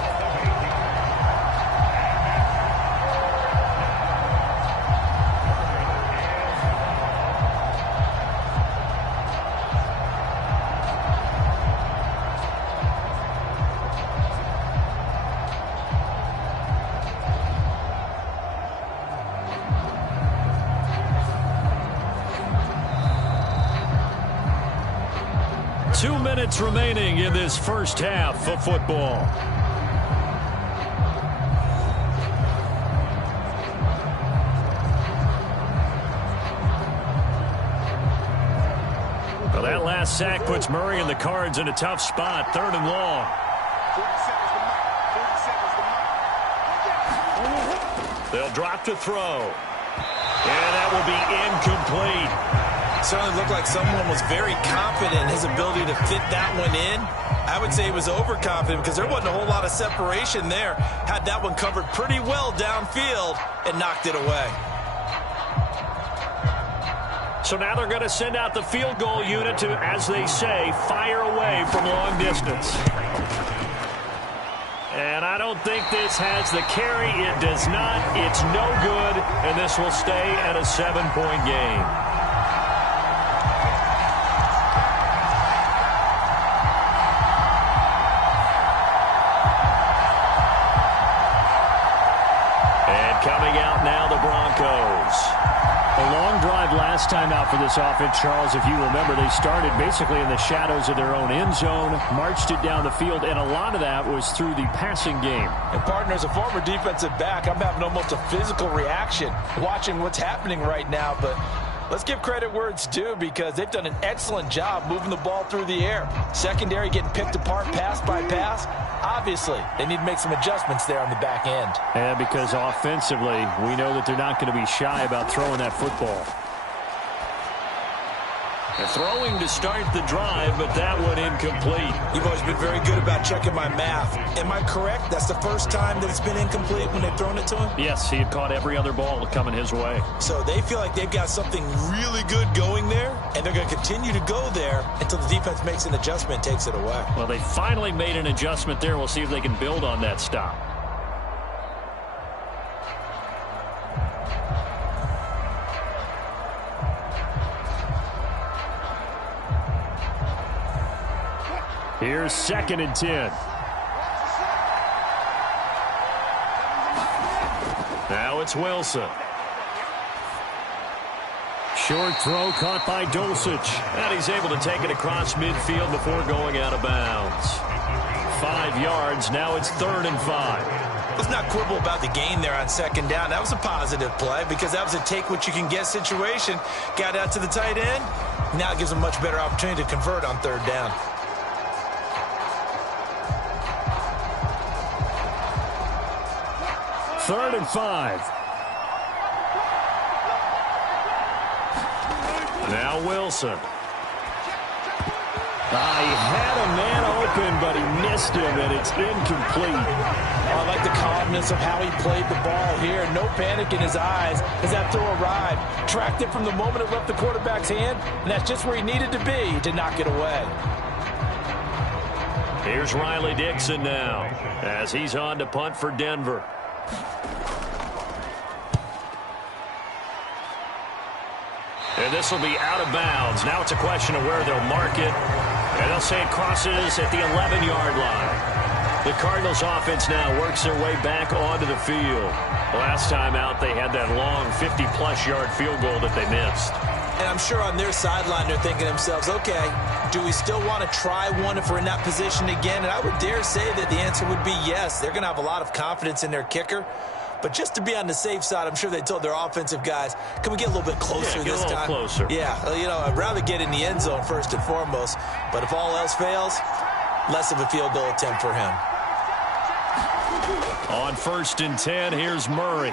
Minutes remaining in this first half of football. Well, that last sack puts Murray and the Cards in a tough spot, 3rd and long. They'll drop to throw. And that will be incomplete. Certainly looked like someone was very confident in his ability to fit that one in. I would say he was overconfident because there wasn't a whole lot of separation there. Had that one covered pretty well downfield and knocked it away. So now they're going to send out the field goal unit to, as they say, fire away from long distance. And I don't think this has the carry. It does not. It's no good, and this will stay at a 7-point game. Coming out now, the Broncos. A long drive last time out for this offense, Charles. If you remember, they started basically in the shadows of their own end zone, marched it down the field, and a lot of that was through the passing game. And partner, as a former defensive back, I'm having almost a physical reaction watching what's happening right now. But let's give credit where it's due, because they've done an excellent job moving the ball through the air. Secondary getting picked apart pass by pass. Obviously, they need to make some adjustments there on the back end. And because offensively, we know that they're not going to be shy about throwing that football. They're throwing to start the drive, but that one incomplete. You've always been very good about checking my math. Am I correct? That's the first time that it's been incomplete when they've thrown it to him? Yes, he had caught every other ball coming his way. So they feel like they've got something really good going there, and they're going to continue to go there until the defense makes an adjustment and takes it away. Well, they finally made an adjustment there. We'll see if they can build on that stop. Here's 2nd and 10. Now it's Wilson. Short throw caught by Dulcich. And he's able to take it across midfield before going out of bounds. 5 yards. Now it's 3rd and 5. Let's not quibble about the gain there on 2nd down. That was a positive play because that was a take-what-you-can-get situation. Got out to the tight end. Now it gives them a much better opportunity to convert on 3rd down. Third and 5. Now Wilson. He had a man open, but he missed him, and it's incomplete. I like the calmness of how he played the ball here. No panic in his eyes as that throw arrived. Tracked it from the moment it left the quarterback's hand, and that's just where he needed to be to knock it away. Here's Riley Dixon now as he's on to punt for Denver. And this will be out of bounds. Now it's a question of where they'll mark it. And they'll say it crosses at the 11-yard line. The Cardinals offense now works their way back onto the field. Last time out, they had that long 50-plus yard field goal that they missed. And I'm sure on their sideline they're thinking to themselves, okay, do we still want to try one if we're in that position again? And I would dare say that the answer would be yes. They're going to have a lot of confidence in their kicker. But just to be on the safe side, I'm sure they told their offensive guys, can we get a little bit closer this time? Closer. Yeah, you know, I'd rather get in the end zone first and foremost. But if all else fails, less of a field goal attempt for him. On 1st and 10, here's Murray.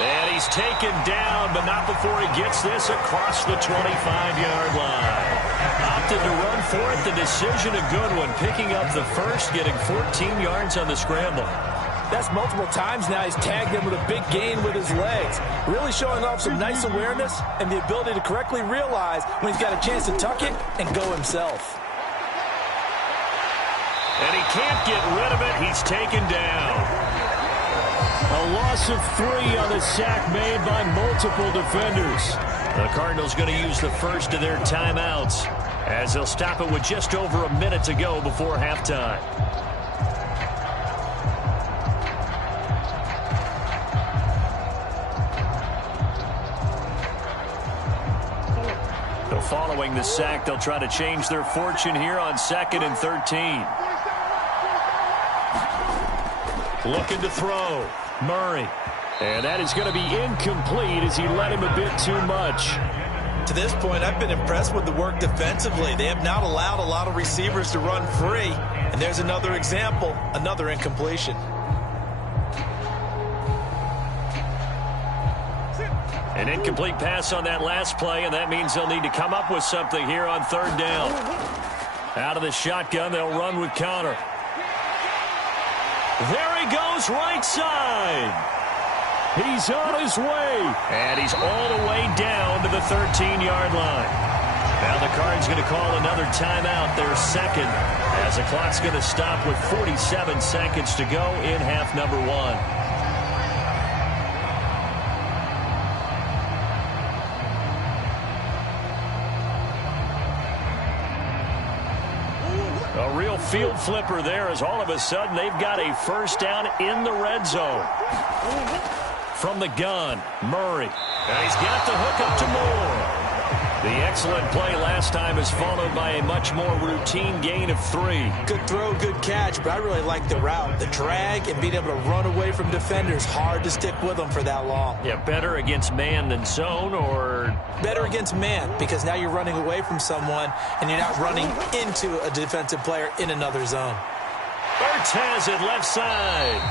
And he's taken down, but not before he gets this across the 25-yard line. Opted to run for it. The decision a good one. Picking up the first, getting 14 yards on the scramble. That's multiple times now he's tagged them with a big gain with his legs. Really showing off some nice awareness and the ability to correctly realize when he's got a chance to tuck it and go himself. And he can't get rid of it. He's taken down. A loss of 3 on the sack made by multiple defenders. The Cardinals going to use the first of their timeouts as they'll stop it with just over a minute to go before halftime. So following the sack, they'll try to change their fortune here on 2nd and 13. Looking to throw. Murray. And that is going to be incomplete as he let him a bit too much. To this point, I've been impressed with the work defensively. They have not allowed a lot of receivers to run free. And there's another example, another incompletion. An incomplete pass on that last play, and that means they'll need to come up with something here on 3rd down. Out of the shotgun, they'll run with Connor. There he goes, right side. He's on his way. And he's all the way down to the 13-yard line. Now the Cards going to call another timeout, their second, as the clock's going to stop with 47 seconds to go in half number 1. A A real field flipper there as all of a sudden they've got a first down in the red zone. From the gun, Murray. And he's got the hook up to Moore. The excellent play last time is followed by a much more routine gain of 3. Good throw, good catch, but I really like the route. The drag and being able to run away from defenders. Hard to stick with them for that long. Yeah, better against man than zone, or? Better against man, because now you're running away from someone and you're not running into a defensive player in another zone. Ertz has it left side.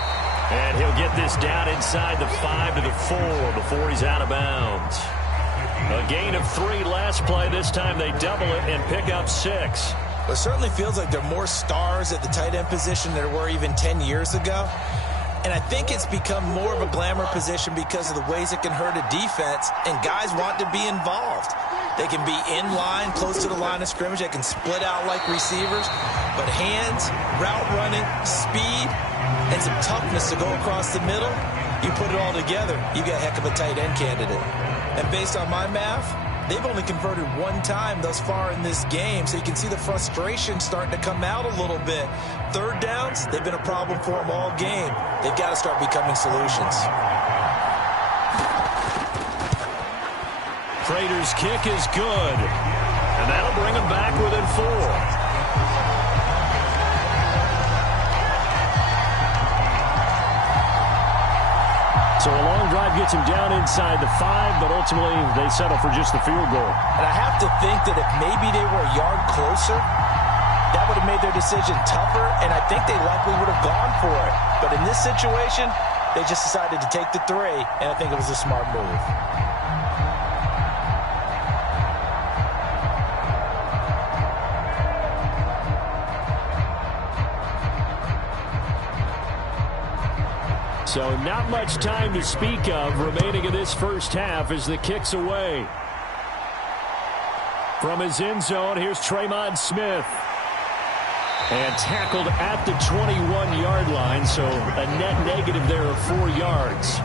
And he'll get this down inside the 5 to the 4 before he's out of bounds. A gain of 3 last play. This time they double it and pick up 6. It certainly feels like there are more stars at the tight end position than there were even 10 years ago. And I think it's become more of a glamour position because of the ways it can hurt a defense, and guys want to be involved. They can be in line, close to the line of scrimmage. They can split out like receivers. But hands, route running, speed, and some toughness to go across the middle, you put it all together, you got a heck of a tight end candidate. And based on my math, they've only converted 1 time thus far in this game, so you can see the frustration starting to come out a little bit. Third downs, they've been a problem for them all game. They've got to start becoming solutions. Prater's kick is good, and that'll bring them back within 4. So a long drive gets him down inside the 5, but ultimately they settle for just the field goal. And I have to think that if maybe they were a yard closer, that would have made their decision tougher, and I think they likely would have gone for it. But in this situation, they just decided to take the 3, and I think it was a smart move. So not much time to speak of remaining in this first half as the kick's away. From his end zone, here's Tremon Smith. And tackled at the 21-yard line, so a net negative there of 4 yards.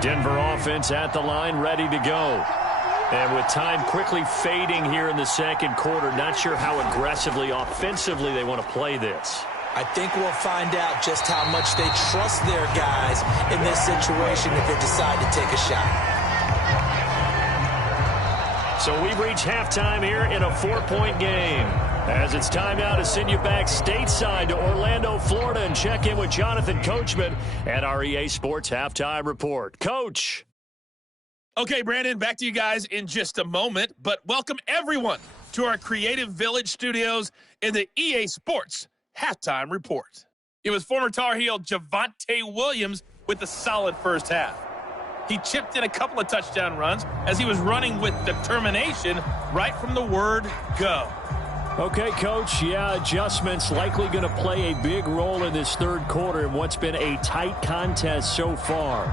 Denver offense at the line, ready to go. And with time quickly fading here in the second quarter, not sure how aggressively, offensively they want to play this. I think we'll find out just how much they trust their guys in this situation if they decide to take a shot. So we've reached halftime here in a 4-point game. As it's time now to send you back stateside to Orlando, Florida, and check in with Jonathan Coachman at our EA Sports Halftime Report. Coach. Okay, Brandon, back to you guys in just a moment, but welcome everyone to our Creative Village studios in the EA Sports Halftime Report. It was former Tar Heel Javonte Williams with a solid first half. He chipped in a couple of touchdown runs as he was running with determination right from the word go. Okay, Coach, yeah, adjustments likely going to play a big role in this third quarter in what's been a tight contest so far.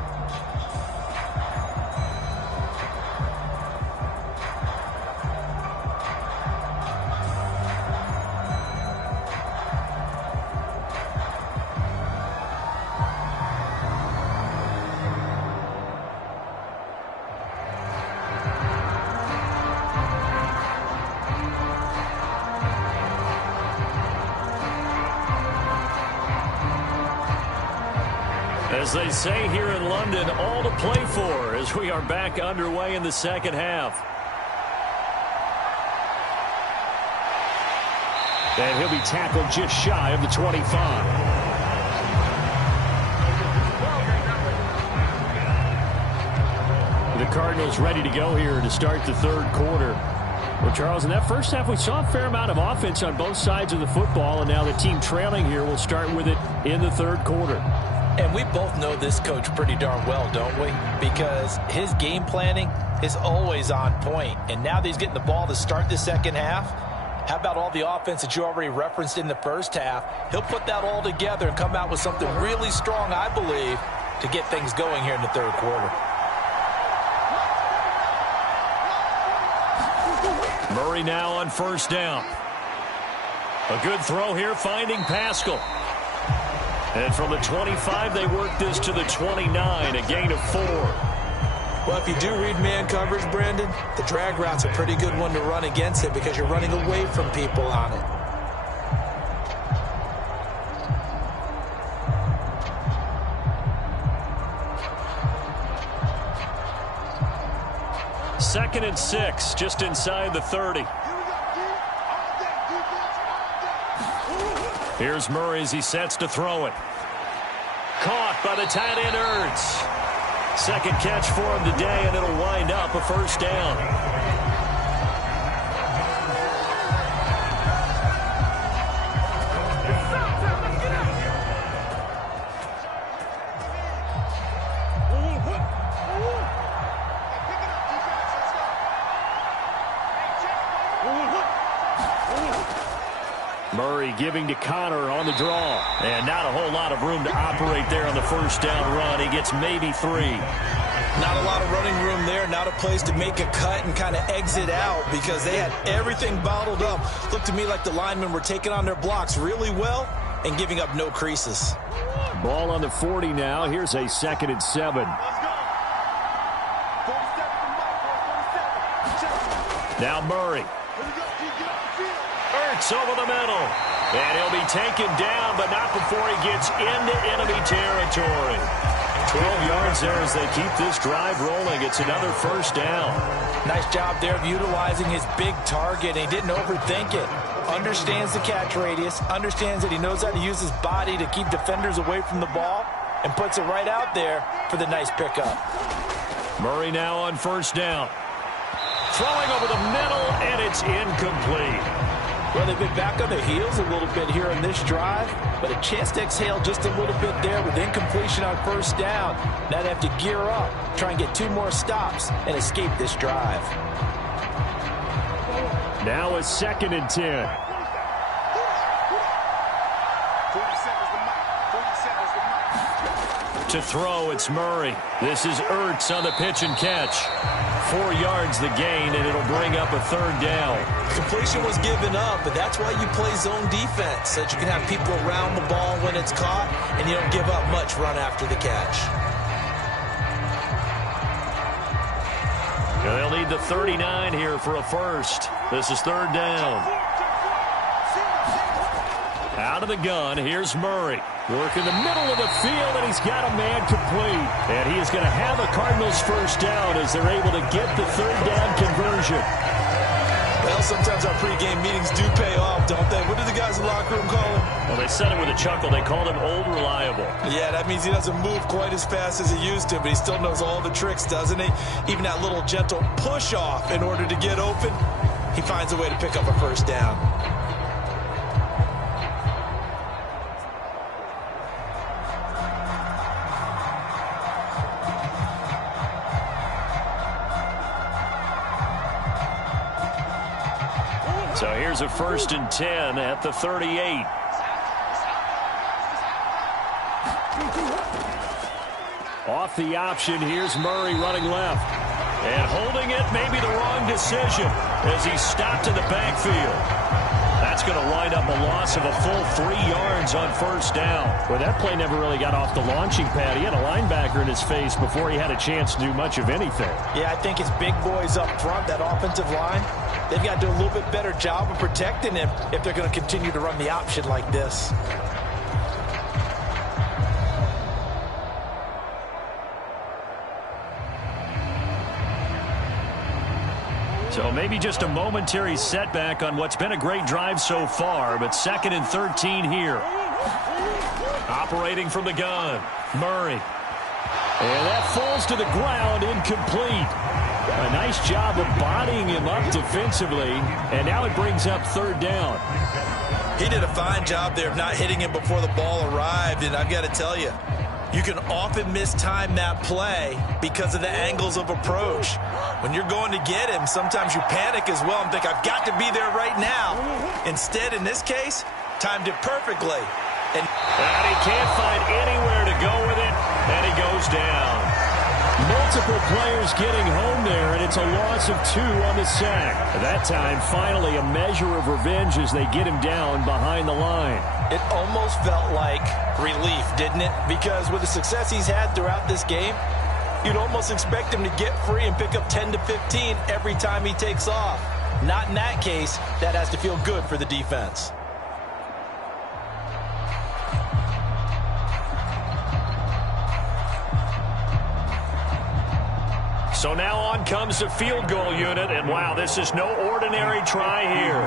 As they say here in London, all to play for as we are back underway in the second half. And he'll be tackled just shy of the 25. The Cardinals ready to go here to start the third quarter. Well, Charles, in that first half, we saw a fair amount of offense on both sides of the football, and now the team trailing here will start with it in the third quarter. And we both know this coach pretty darn well, don't we? Because his game planning is always on point. And now that he's getting the ball to start the second half, how about all the offense that you already referenced in the first half? He'll put that all together and come out with something really strong, I believe, to get things going here in the third quarter. Murray now on first down. A good throw here, finding Pascal. And from the 25, they work this to the 29, a gain of 4. Well, if you do read man coverage, Brandon, the drag route's a pretty good one to run against it because you're running away from people on it. Second and 6, just inside the 30. Here's Murray as he sets to throw it. Caught by the tight end Ertz. Second catch for him today, and it'll wind up a first down. Murray giving to Connor on the draw. And not a whole lot of room to operate there on the first down run. He gets maybe 3. Not a lot of running room there. Not a place to make a cut and kind of exit out because they had everything bottled up. Looked to me like the linemen were taking on their blocks really well and giving up no creases. Ball on the 40 now. Here's a 2nd and 7. Now Murray. Ertz over the middle. And he'll be taken down, but not before he gets into enemy territory. 12 yards there as they keep this drive rolling. It's another first down. Nice job there of utilizing his big target. He didn't overthink it. Understands the catch radius. Understands that he knows how to use his body to keep defenders away from the ball. And puts it right out there for the nice pickup. Murray now on first down. Throwing over the middle, and it's incomplete. Well, they've been back on their heels a little bit here on this drive, but a chance to exhale just a little bit there with incompletion on first down. Now they have to gear up, try and get 2 more stops, and escape this drive. Now a 2nd and 10. To throw, it's Murray. This is Ertz on the pitch and catch. 4 yards the gain, and it'll bring up a 3rd down. Completion was given up, but that's why you play zone defense, so that you can have people around the ball when it's caught, and you don't give up much run after the catch. Now they'll need the 39 here for a first. This is 3rd down. Out of the gun, here's Murray. Working the middle of the field, and he's got a man complete. And he is going to have a Cardinals first down as they're able to get the 3rd down conversion. Well, sometimes our pregame meetings do pay off, don't they? What do the guys in the locker room call him? Well, they said it with a chuckle. They called him Old Reliable. Yeah, that means he doesn't move quite as fast as he used to, but he still knows all the tricks, doesn't he? Even that little gentle push-off in order to get open, he finds a way to pick up a first down. So here's a 1st and 10 at the 38. Off the option, here's Murray running left. And holding it, maybe the wrong decision as he's stopped in the backfield. That's going to wind up a loss of a full 3 yards on first down. Well, that play never really got off the launching pad. He had a linebacker in his face before he had a chance to do much of anything. Yeah, I think his big boys up front, that offensive line, they've got to do a little bit better job of protecting him if they're going to continue to run the option like this. So maybe just a momentary setback on what's been a great drive so far, but 2nd and 13 here. Operating from the gun, Murray. And that falls to the ground, incomplete. A nice job of bodying him up defensively, and now it brings up 3rd down. He did a fine job there of not hitting him before the ball arrived, and I've got to tell you, you can often mistime that play because of the angles of approach. When you're going to get him, sometimes you panic as well and think, I've got to be there right now. Instead, in this case, timed it perfectly. And he can't find anywhere to go with it, and he goes down. Multiple players getting home there, and it's a loss of 2 on the sack. At that time, finally a measure of revenge as they get him down behind the line. It almost felt like relief, didn't it? Because with the success he's had throughout this game, you'd almost expect him to get free and pick up 10 to 15 every time he takes off. Not in that case. That has to feel good for the defense. So now on comes the field goal unit, and wow, this is no ordinary try here.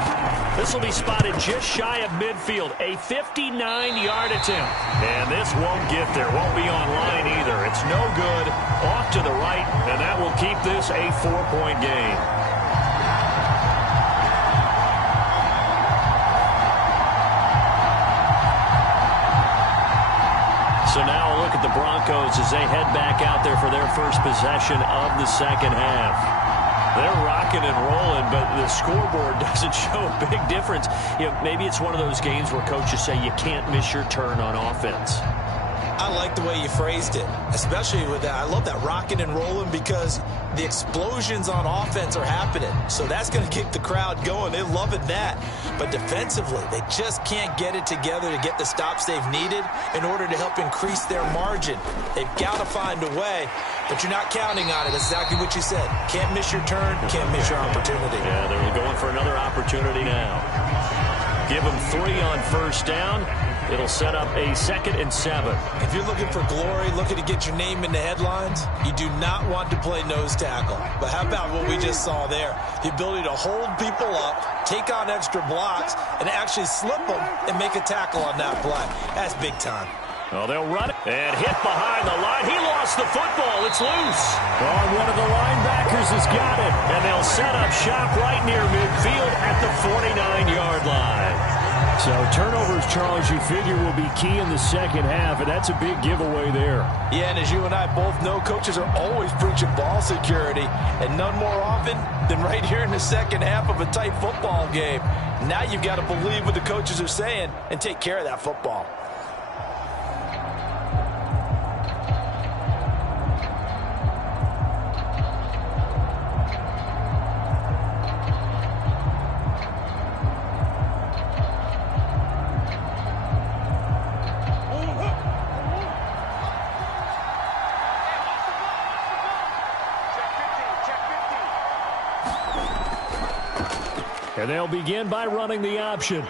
This will be spotted just shy of midfield, a 59-yard attempt. And this won't get there, won't be on line either. It's no good, off to the right, and that will keep this a 4-point game. So now a look at the Broncos as they head back out there for their first possession of the second half. They're rocking and rolling, but the scoreboard doesn't show a big difference. You know, maybe it's one of those games where coaches say you can't miss your turn on offense. I like the way you phrased it, especially with that. I love that rocking and rolling because the explosions on offense are happening. So that's going to keep the crowd going. They're loving that. But defensively, they just can't get it together to get the stops they've needed in order to help increase their margin. They've got to find a way, but you're not counting on it. That's exactly what you said. Can't miss your turn, can't miss your opportunity. Yeah, they're going for another opportunity now. Give them 3 on first down. It'll set up a 2nd and 7. If you're looking for glory, looking to get your name in the headlines, you do not want to play nose tackle. But how about what we just saw there? The ability to hold people up, take on extra blocks, and actually slip them and make a tackle on that play. That's big time. Well, they'll run it and hit behind the line. He lost the football. It's loose. Oh, and one of the linebackers has got it. And they'll set up shop right near midfield at the 49-yard line. So turnovers, Charles, you figure will be key in the second half, and that's a big giveaway there. Yeah, and as you and I both know, coaches are always preaching ball security, and none more often than right here in the second half of a tight football game. Now you've got to believe what the coaches are saying and take care of that football. And they'll begin by running the option.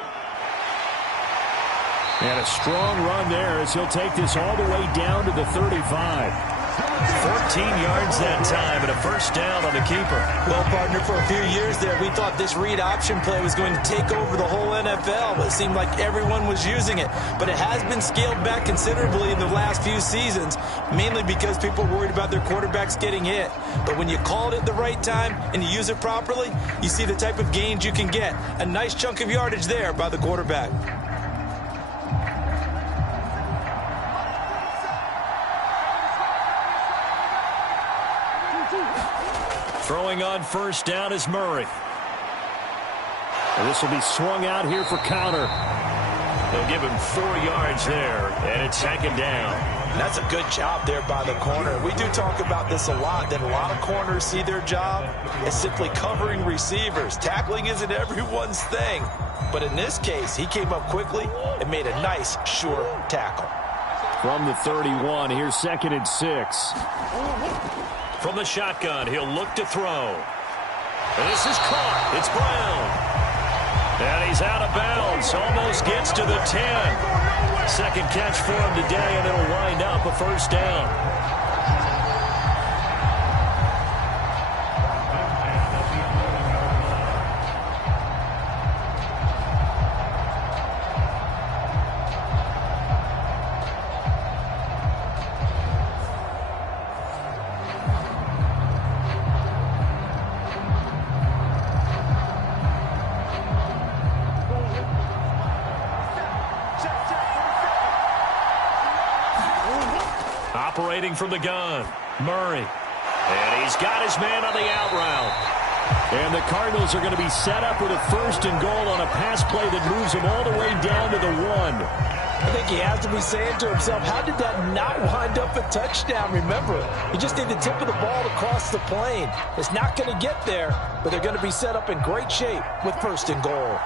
And a strong run there as he'll take this all the way down to the 35. 14 yards that time and a first down on the keeper. Well, partner, for a few years there, we thought this read option play was going to take over the whole NFL. But it seemed like everyone was using it. But it has been scaled back considerably in the last few seasons, mainly because people are worried about their quarterbacks getting hit. But when you call it at the right time and you use it properly, you see the type of gains you can get. A nice chunk of yardage there by the quarterback. Throwing on first down is Murray. And this will be swung out here for counter. They'll give him 4 yards there, and it's 2nd down. That's a good job there by the corner. We do talk about this a lot, that a lot of corners see their job as simply covering receivers. Tackling isn't everyone's thing. But in this case, he came up quickly and made a nice, sure tackle. From the 31, here's 2nd and 6. From the shotgun, he'll look to throw. And this is caught. It's Brown. And he's out of bounds. Almost gets to the 10. Second catch for him today, and it'll wind up a first down. Operating from the gun, Murray. And he's got his man on the out route. And the Cardinals are going to be set up with a 1st and goal on a pass play that moves him all the way down to the 1. I think he has to be saying to himself, how did that not wind up a touchdown? Remember, you just need the tip of the ball to cross the plane. It's not going to get there, but they're going to be set up in great shape with 1st and goal.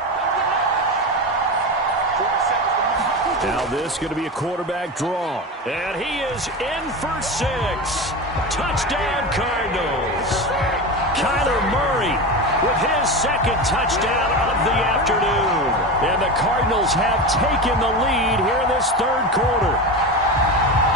Now this is going to be a quarterback draw. And he is in for 6. Touchdown, Cardinals. Kyler Murray with his second touchdown of the afternoon. And the Cardinals have taken the lead here in this third quarter.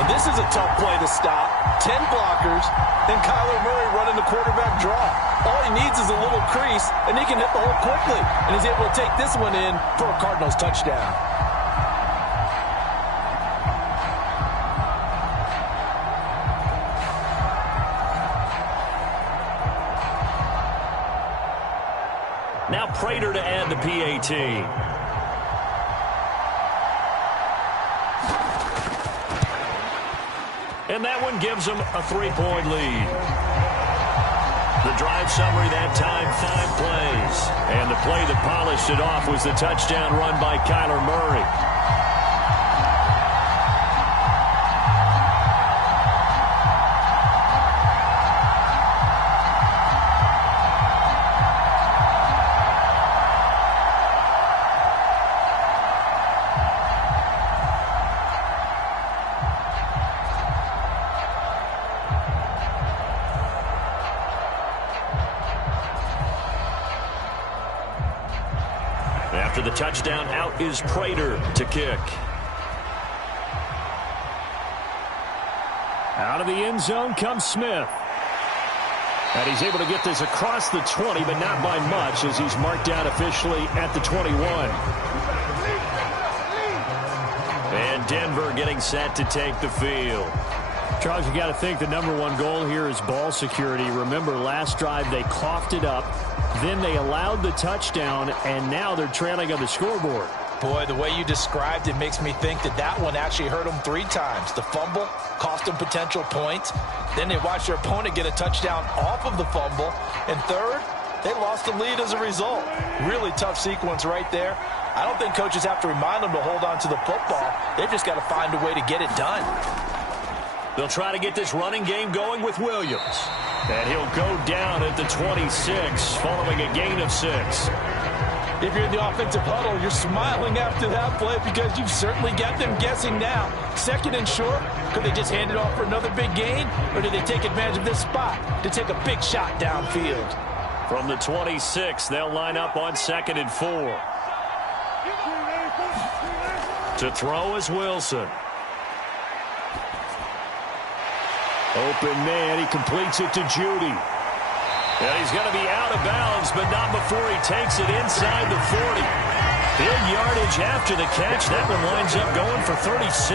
And this is a tough play to stop. 10 blockers, and Kyler Murray running the quarterback draw. All he needs is a little crease, and he can hit the hole quickly. And he's able to take this one in for a Cardinals touchdown. Now Prater to add the PAT. And that one gives them a 3-point lead. The drive summary that time, 5 plays. And the play that polished it off was the touchdown run by Kyler Murray. After the touchdown, out is Prater to kick. Out of the end zone comes Smith. And he's able to get this across the 20, but not by much, as he's marked down officially at the 21. And Denver getting set to take the field. Charles, you got to think the #1 goal here is ball security. Remember, last drive they coughed it up. Then they allowed the touchdown, and now they're trailing on the scoreboard. Boy, the way you described it makes me think that that one actually hurt them 3 times. The fumble cost them potential points. Then they watched their opponent get a touchdown off of the fumble. And third, they lost the lead as a result. Really tough sequence right there. I don't think coaches have to remind them to hold on to the football. They've just got to find a way to get it done. They'll try to get this running game going with Williams. And he'll go down at the 26 following a gain of 6. If you're in the offensive huddle, you're smiling after that play because you've certainly got them guessing now. 2nd and short, could they just hand it off for another big gain? Or do they take advantage of this spot to take a big shot downfield? From the 26, they'll line up on 2nd and 4. To throw is Wilson. Open man, he completes it to Judy. And he's going to be out of bounds, but not before he takes it inside the 40. Big yardage after the catch. That one winds up going for 36.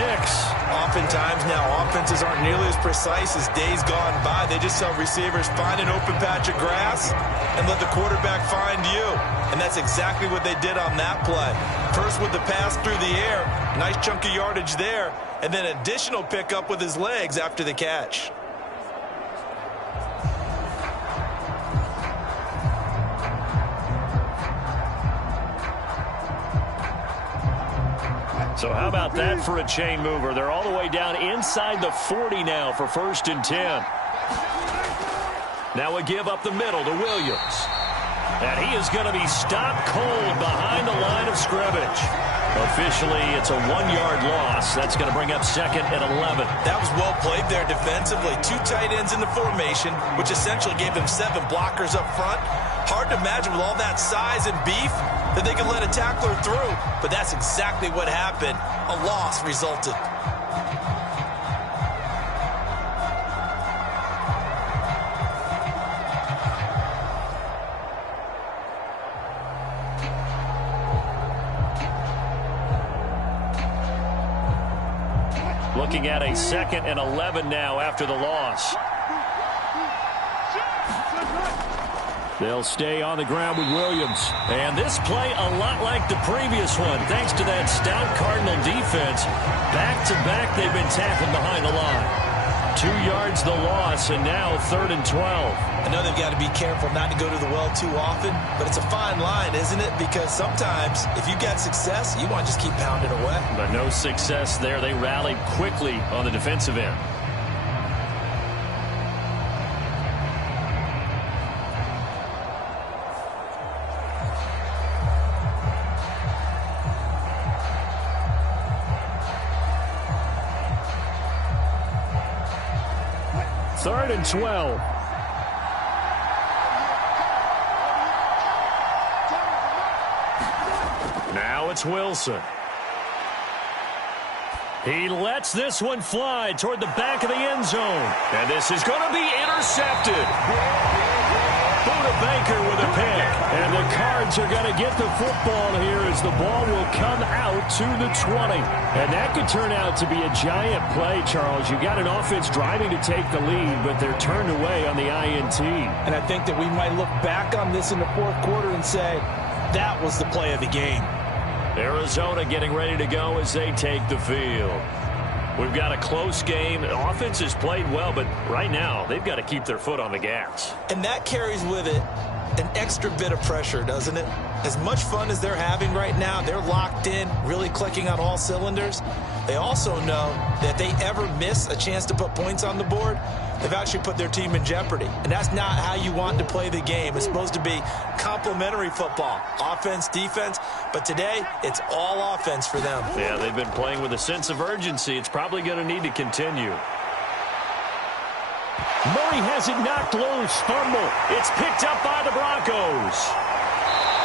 Oftentimes now, offenses aren't nearly as precise as days gone by. They just tell receivers, find an open patch of grass and let the quarterback find you. And that's exactly what they did on that play. First with the pass through the air, nice chunk of yardage there, and then additional pickup with his legs after the catch. So how about that for a chain mover? They're all the way down inside the 40 now for 1st and 10. Now we give up the middle to Williams. And he is going to be stopped cold behind the line of scrimmage. Officially, it's a 1-yard loss. That's going to bring up 2nd and 11. That was well played there defensively. 2 tight ends in the formation, which essentially gave them 7 blockers up front. Hard to imagine with all that size and beef that they could let a tackler through. But that's exactly what happened. A loss resulted. Looking at a 2nd and 11 now after the loss. They'll stay on the ground with Williams. And this play a lot like the previous one. Thanks to that stout Cardinal defense. Back-to-back, they've been tackled behind the line. 2 yards the loss, and now 3rd and 12. I know they've got to be careful not to go to the well too often, but it's a fine line, isn't it? Because sometimes, if you've got success, you want to just keep pounding away. But no success there. They rallied quickly on the defensive end. 3rd and 12. Now it's Wilson. He lets this one fly toward the back of the end zone. And this is going to be intercepted. Buda Baker with a pick. And the Cards are going to get the football here as the ball will come out to the 20. And that could turn out to be a giant play, Charles. You got an offense driving to take the lead, but they're turned away on the INT. And I think that we might look back on this in the fourth quarter and say, that was the play of the game. Arizona getting ready to go as they take the field. We've got a close game. The offense has played well, but right now they've got to keep their foot on the gas. And that carries with it an extra bit of pressure, doesn't it? As much fun as they're having right now, they're locked in, really clicking on all cylinders. They also know that they ever miss a chance to put points on the board, they've actually put their team in jeopardy. And that's not how you want to play the game. It's supposed to be complementary football, offense, defense. But today, it's all offense for them. Yeah, they've been playing with a sense of urgency. It's probably going to need to continue. Murray has it knocked loose. Fumble. It's picked up by the Broncos.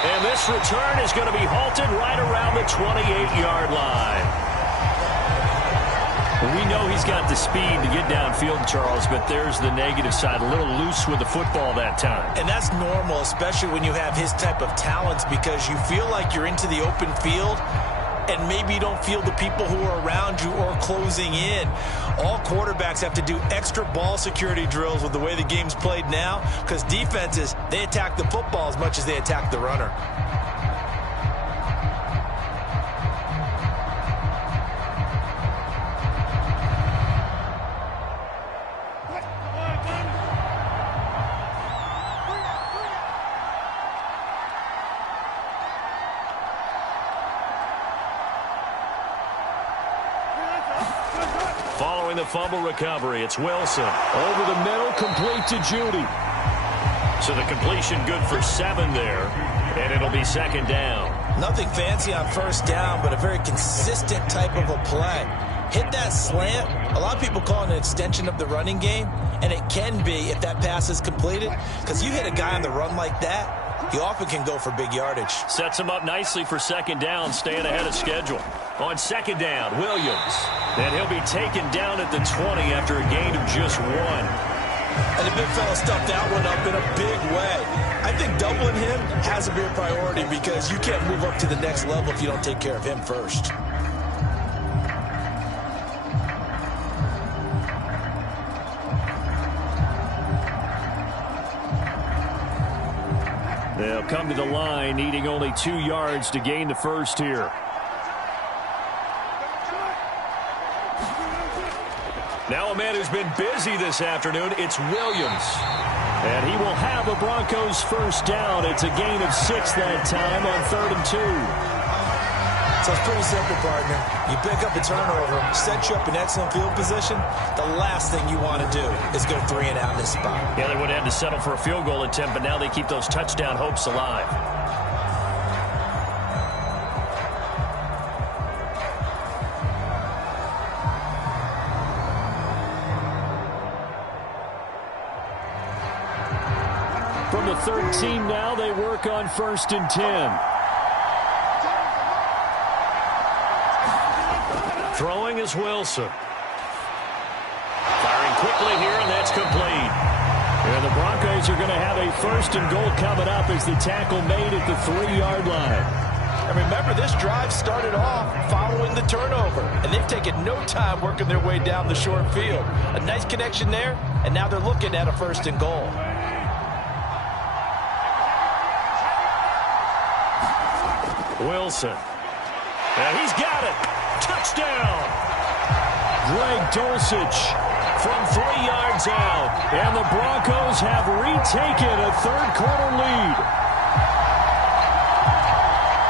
And this return is going to be halted right around the 28-yard line. We know he's got the speed to get downfield, Charles, but there's the negative side. A little loose with the football that time. And that's normal, especially when you have his type of talents, because you feel like you're into the open field and maybe you don't feel the people who are around you or closing in. All quarterbacks have to do extra ball security drills with the way the game's played now, because defenses, they attack the football as much as they attack the runner. Following the fumble recovery, it's Wilson. Over the middle, complete to Judy. So the completion good for 7 there, and it'll be 2nd down. Nothing fancy on 1st down, but a very consistent type of a play. Hit that slant. A lot of people call it an extension of the running game, and it can be if that pass is completed, because you hit a guy on the run like that, he often can go for big yardage. Sets him up nicely for 2nd down, staying ahead of schedule. On 2nd down, Williams. And he'll be taken down at the 20 after a gain of just 1. And the big fella stuffed that one up in a big way. I think doubling him has to be a priority, because you can't move up to the next level if you don't take care of him first. They'll come to the line, needing only 2 yards to gain the first here. Now a man who's been busy this afternoon, it's Williams. And he will have a Broncos first down. It's a gain of 6 that time on 3rd and 2. So it's pretty simple, partner. You pick up a turnover, set you up in excellent field position. The last thing you want to do is go 3 and out in this spot. Yeah, they would have had to settle for a field goal attempt, but now they keep those touchdown hopes alive. From the 13 now, they work on 1st and 10. Throwing is Wilson. Firing quickly here, and that's complete. And the Broncos are going to have a 1st and goal coming up as the tackle made at the 3-yard line. And remember, this drive started off following the turnover, and they've taken no time working their way down the short field. A nice connection there, and now they're looking at a 1st and goal. Wilson. And he's got it. Touchdown. Greg Dulcich from 3 yards out. And the Broncos have retaken a 3rd quarter lead.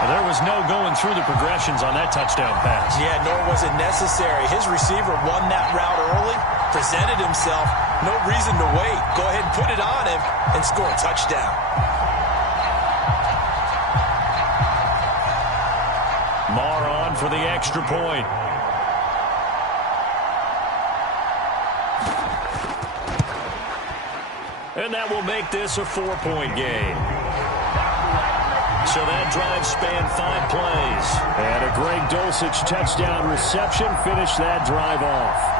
There was no going through the progressions on that touchdown pass. Yeah, nor was it necessary. His receiver won that route early, presented himself. No reason to wait. Go ahead and put it on him and score a touchdown. Marr on for the extra point. And that will make this a 4-point game. So that drive spanned 5 plays. And a Greg Dulcich touchdown reception finished that drive off.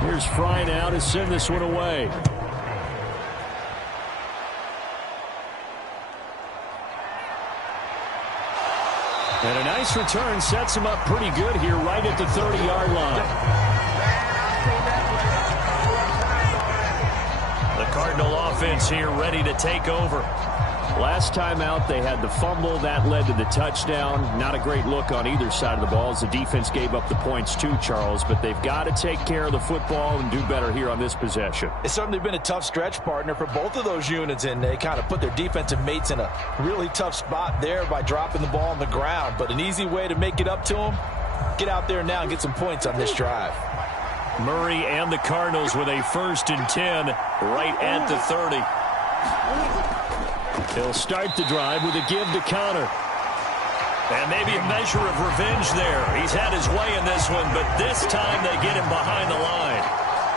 Here's Fry now to send this one away. And a nice return sets him up pretty good here right at the 30-yard line. The Cardinal offense here ready to take over. Last time out, they had the fumble. That led to the touchdown. Not a great look on either side of the ball as the defense gave up the points too, Charles. But they've got to take care of the football and do better here on this possession. It's certainly been a tough stretch, partner, for both of those units, and they kind of put their defensive mates in a really tough spot there by dropping the ball on the ground. But an easy way to make it up to them, get out there now and get some points on this drive. Murray and the Cardinals with a 1st and 10 right at the 30. He'll start the drive with a give to Connor. And maybe a measure of revenge there. He's had his way in this one, but this time they get him behind the line.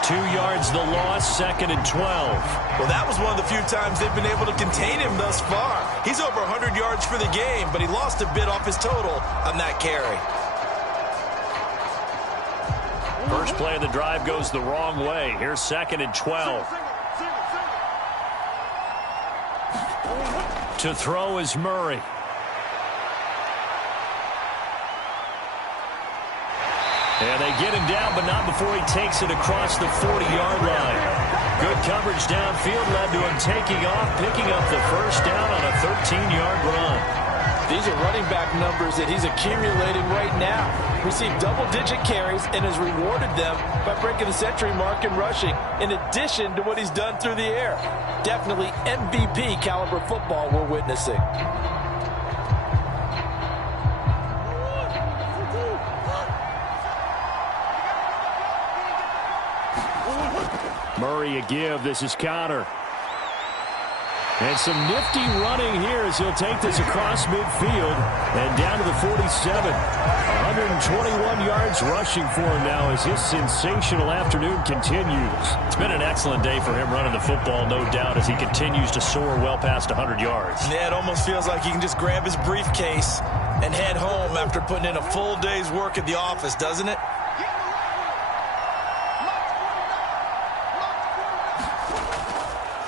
2 yards the loss, 2nd and 12. Well, that was one of the few times they've been able to contain him thus far. He's over 100 yards for the game, but he lost a bit off his total on that carry. First play of the drive goes the wrong way. Here's 2nd and 12. To throw is Murray. And they get him down, but not before he takes it across the 40-yard line. Good coverage downfield led to him taking off, picking up the first down on a 13-yard run. These are running back numbers that he's accumulating right now. Received double-digit carries and has rewarded them by breaking the century mark in rushing, in addition to what he's done through the air. Definitely MVP caliber football we're witnessing. Murray a give. This is Connor. And some nifty running here as he'll take this across midfield and down to the 47. 121 yards rushing for him now as his sensational afternoon continues. It's been an excellent day for him running the football, no doubt, as he continues to soar well past 100 yards. Yeah, it almost feels like he can just grab his briefcase and head home after putting in a full day's work at the office, doesn't it?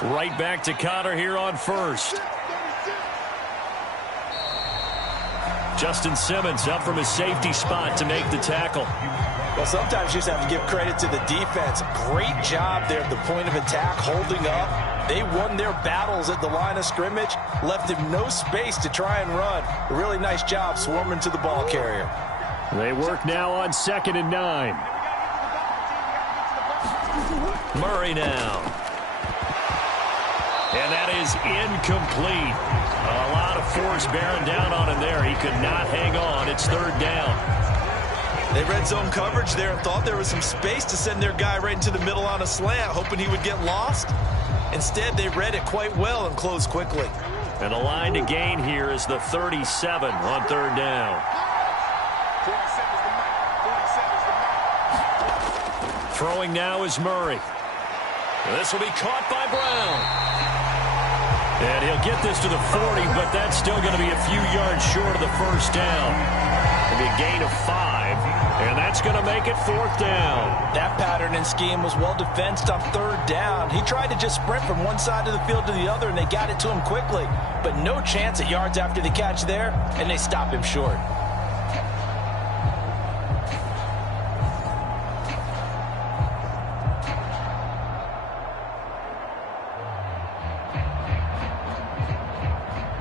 Right back to Connor here on 1st. Justin Simmons up from his safety spot to make the tackle. Well, sometimes you just have to give credit to the defense. Great job there at the point of attack, holding up. They won their battles at the line of scrimmage, left him no space to try and run. A really nice job swarming to the ball carrier. They work now on 2nd and 9. Murray now. And that is incomplete. A lot of force bearing down on him there. He could not hang on. It's 3rd down. They read zone coverage there and thought there was some space to send their guy right into the middle on a slant, hoping he would get lost. Instead, they read it quite well and closed quickly. And the line to gain here is the 37 on 3rd down. Throwing now is Murray. This will be caught by Brown. And he'll get this to the 40, but that's still going to be a few yards short of the first down. It'll be a gain of 5, and that's going to make it 4th down. That pattern and scheme was well defensed on 3rd down. He tried to just sprint from one side of the field to the other, and they got it to him quickly. But no chance at yards after the catch there, and they stop him short.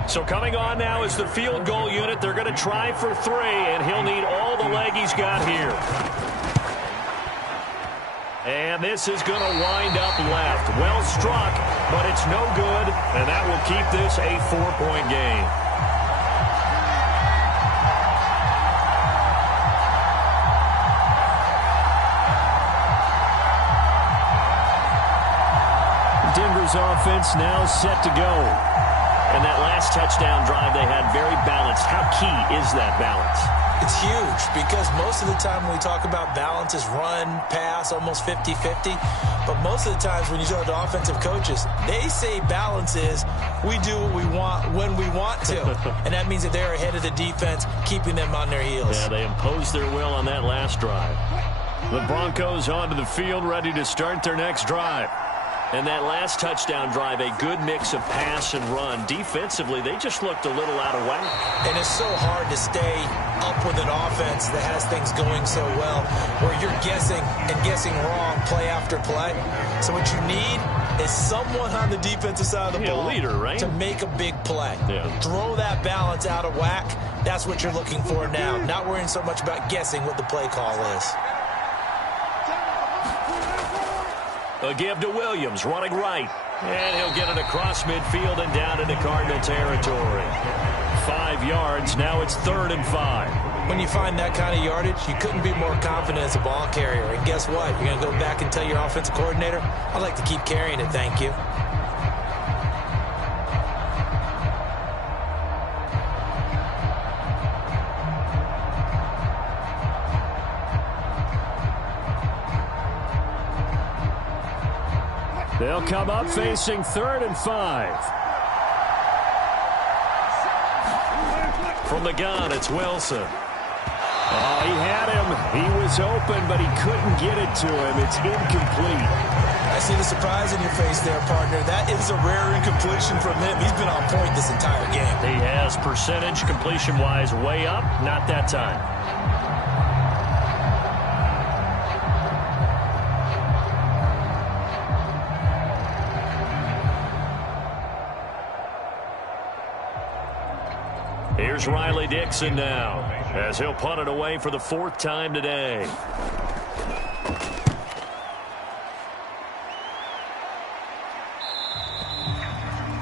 So coming on now is the field goal unit. They're going to try for 3, and he'll need all the leg he's got here. And this is going to wind up left. Well struck, but it's no good, and that will keep this a 4-point game. Denver's offense now set to go. And that last touchdown drive they had very balanced. How key is that balance? It's huge because most of the time when we talk about balance is run, pass, almost 50-50. But most of the times when you talk to offensive coaches, they say balance is we do what we want when we want to. And that means that they're ahead of the defense, keeping them on their heels. Yeah, they imposed their will on that last drive. The Broncos onto the field, ready to start their next drive. And that last touchdown drive, a good mix of pass and run. Defensively, they just looked a little out of whack. And it's so hard to stay up with an offense that has things going so well, where you're guessing and guessing wrong play after play. So what you need is someone on the defensive side of the ball, leader, right? To make a big play. Yeah. Throw that balance out of whack. That's what you're looking for now. Not worrying so much about guessing what the play call is. A give to Williams, running right. And he'll get it across midfield and down into Cardinal territory. 5 yards, now it's 3rd and 5. When you find that kind of yardage, you couldn't be more confident as a ball carrier. And guess what? You're going to go back and tell your offensive coordinator, I'd like to keep carrying it, thank you. They'll come up facing 3rd and 5. From the gun, it's Wilson. Oh, he had him. He was open, but he couldn't get it to him. It's incomplete. I see the surprise in your face there, partner. That is a rare incompletion from him. He's been on point this entire game. He has percentage completion-wise way up. Not that time. Here's Riley Dixon now, as he'll punt it away for the 4th time today.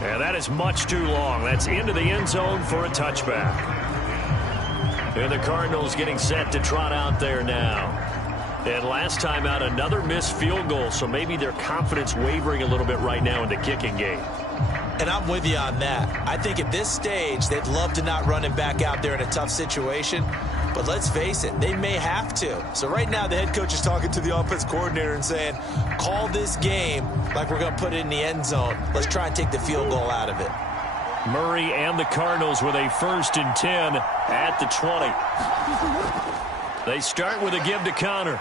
And that is much too long. That's into the end zone for a touchback. And the Cardinals getting set to trot out there now. And last time out, another missed field goal, so maybe their confidence wavering a little bit right now in the kicking game. And I'm with you on that. I think at this stage, they'd love to not run him back out there in a tough situation. But let's face it, they may have to. So right now, the head coach is talking to the offense coordinator and saying, call this game like we're going to put it in the end zone. Let's try and take the field goal out of it. Murray and the Cardinals with a 1st and 10 at the 20. They start with a give to Connor.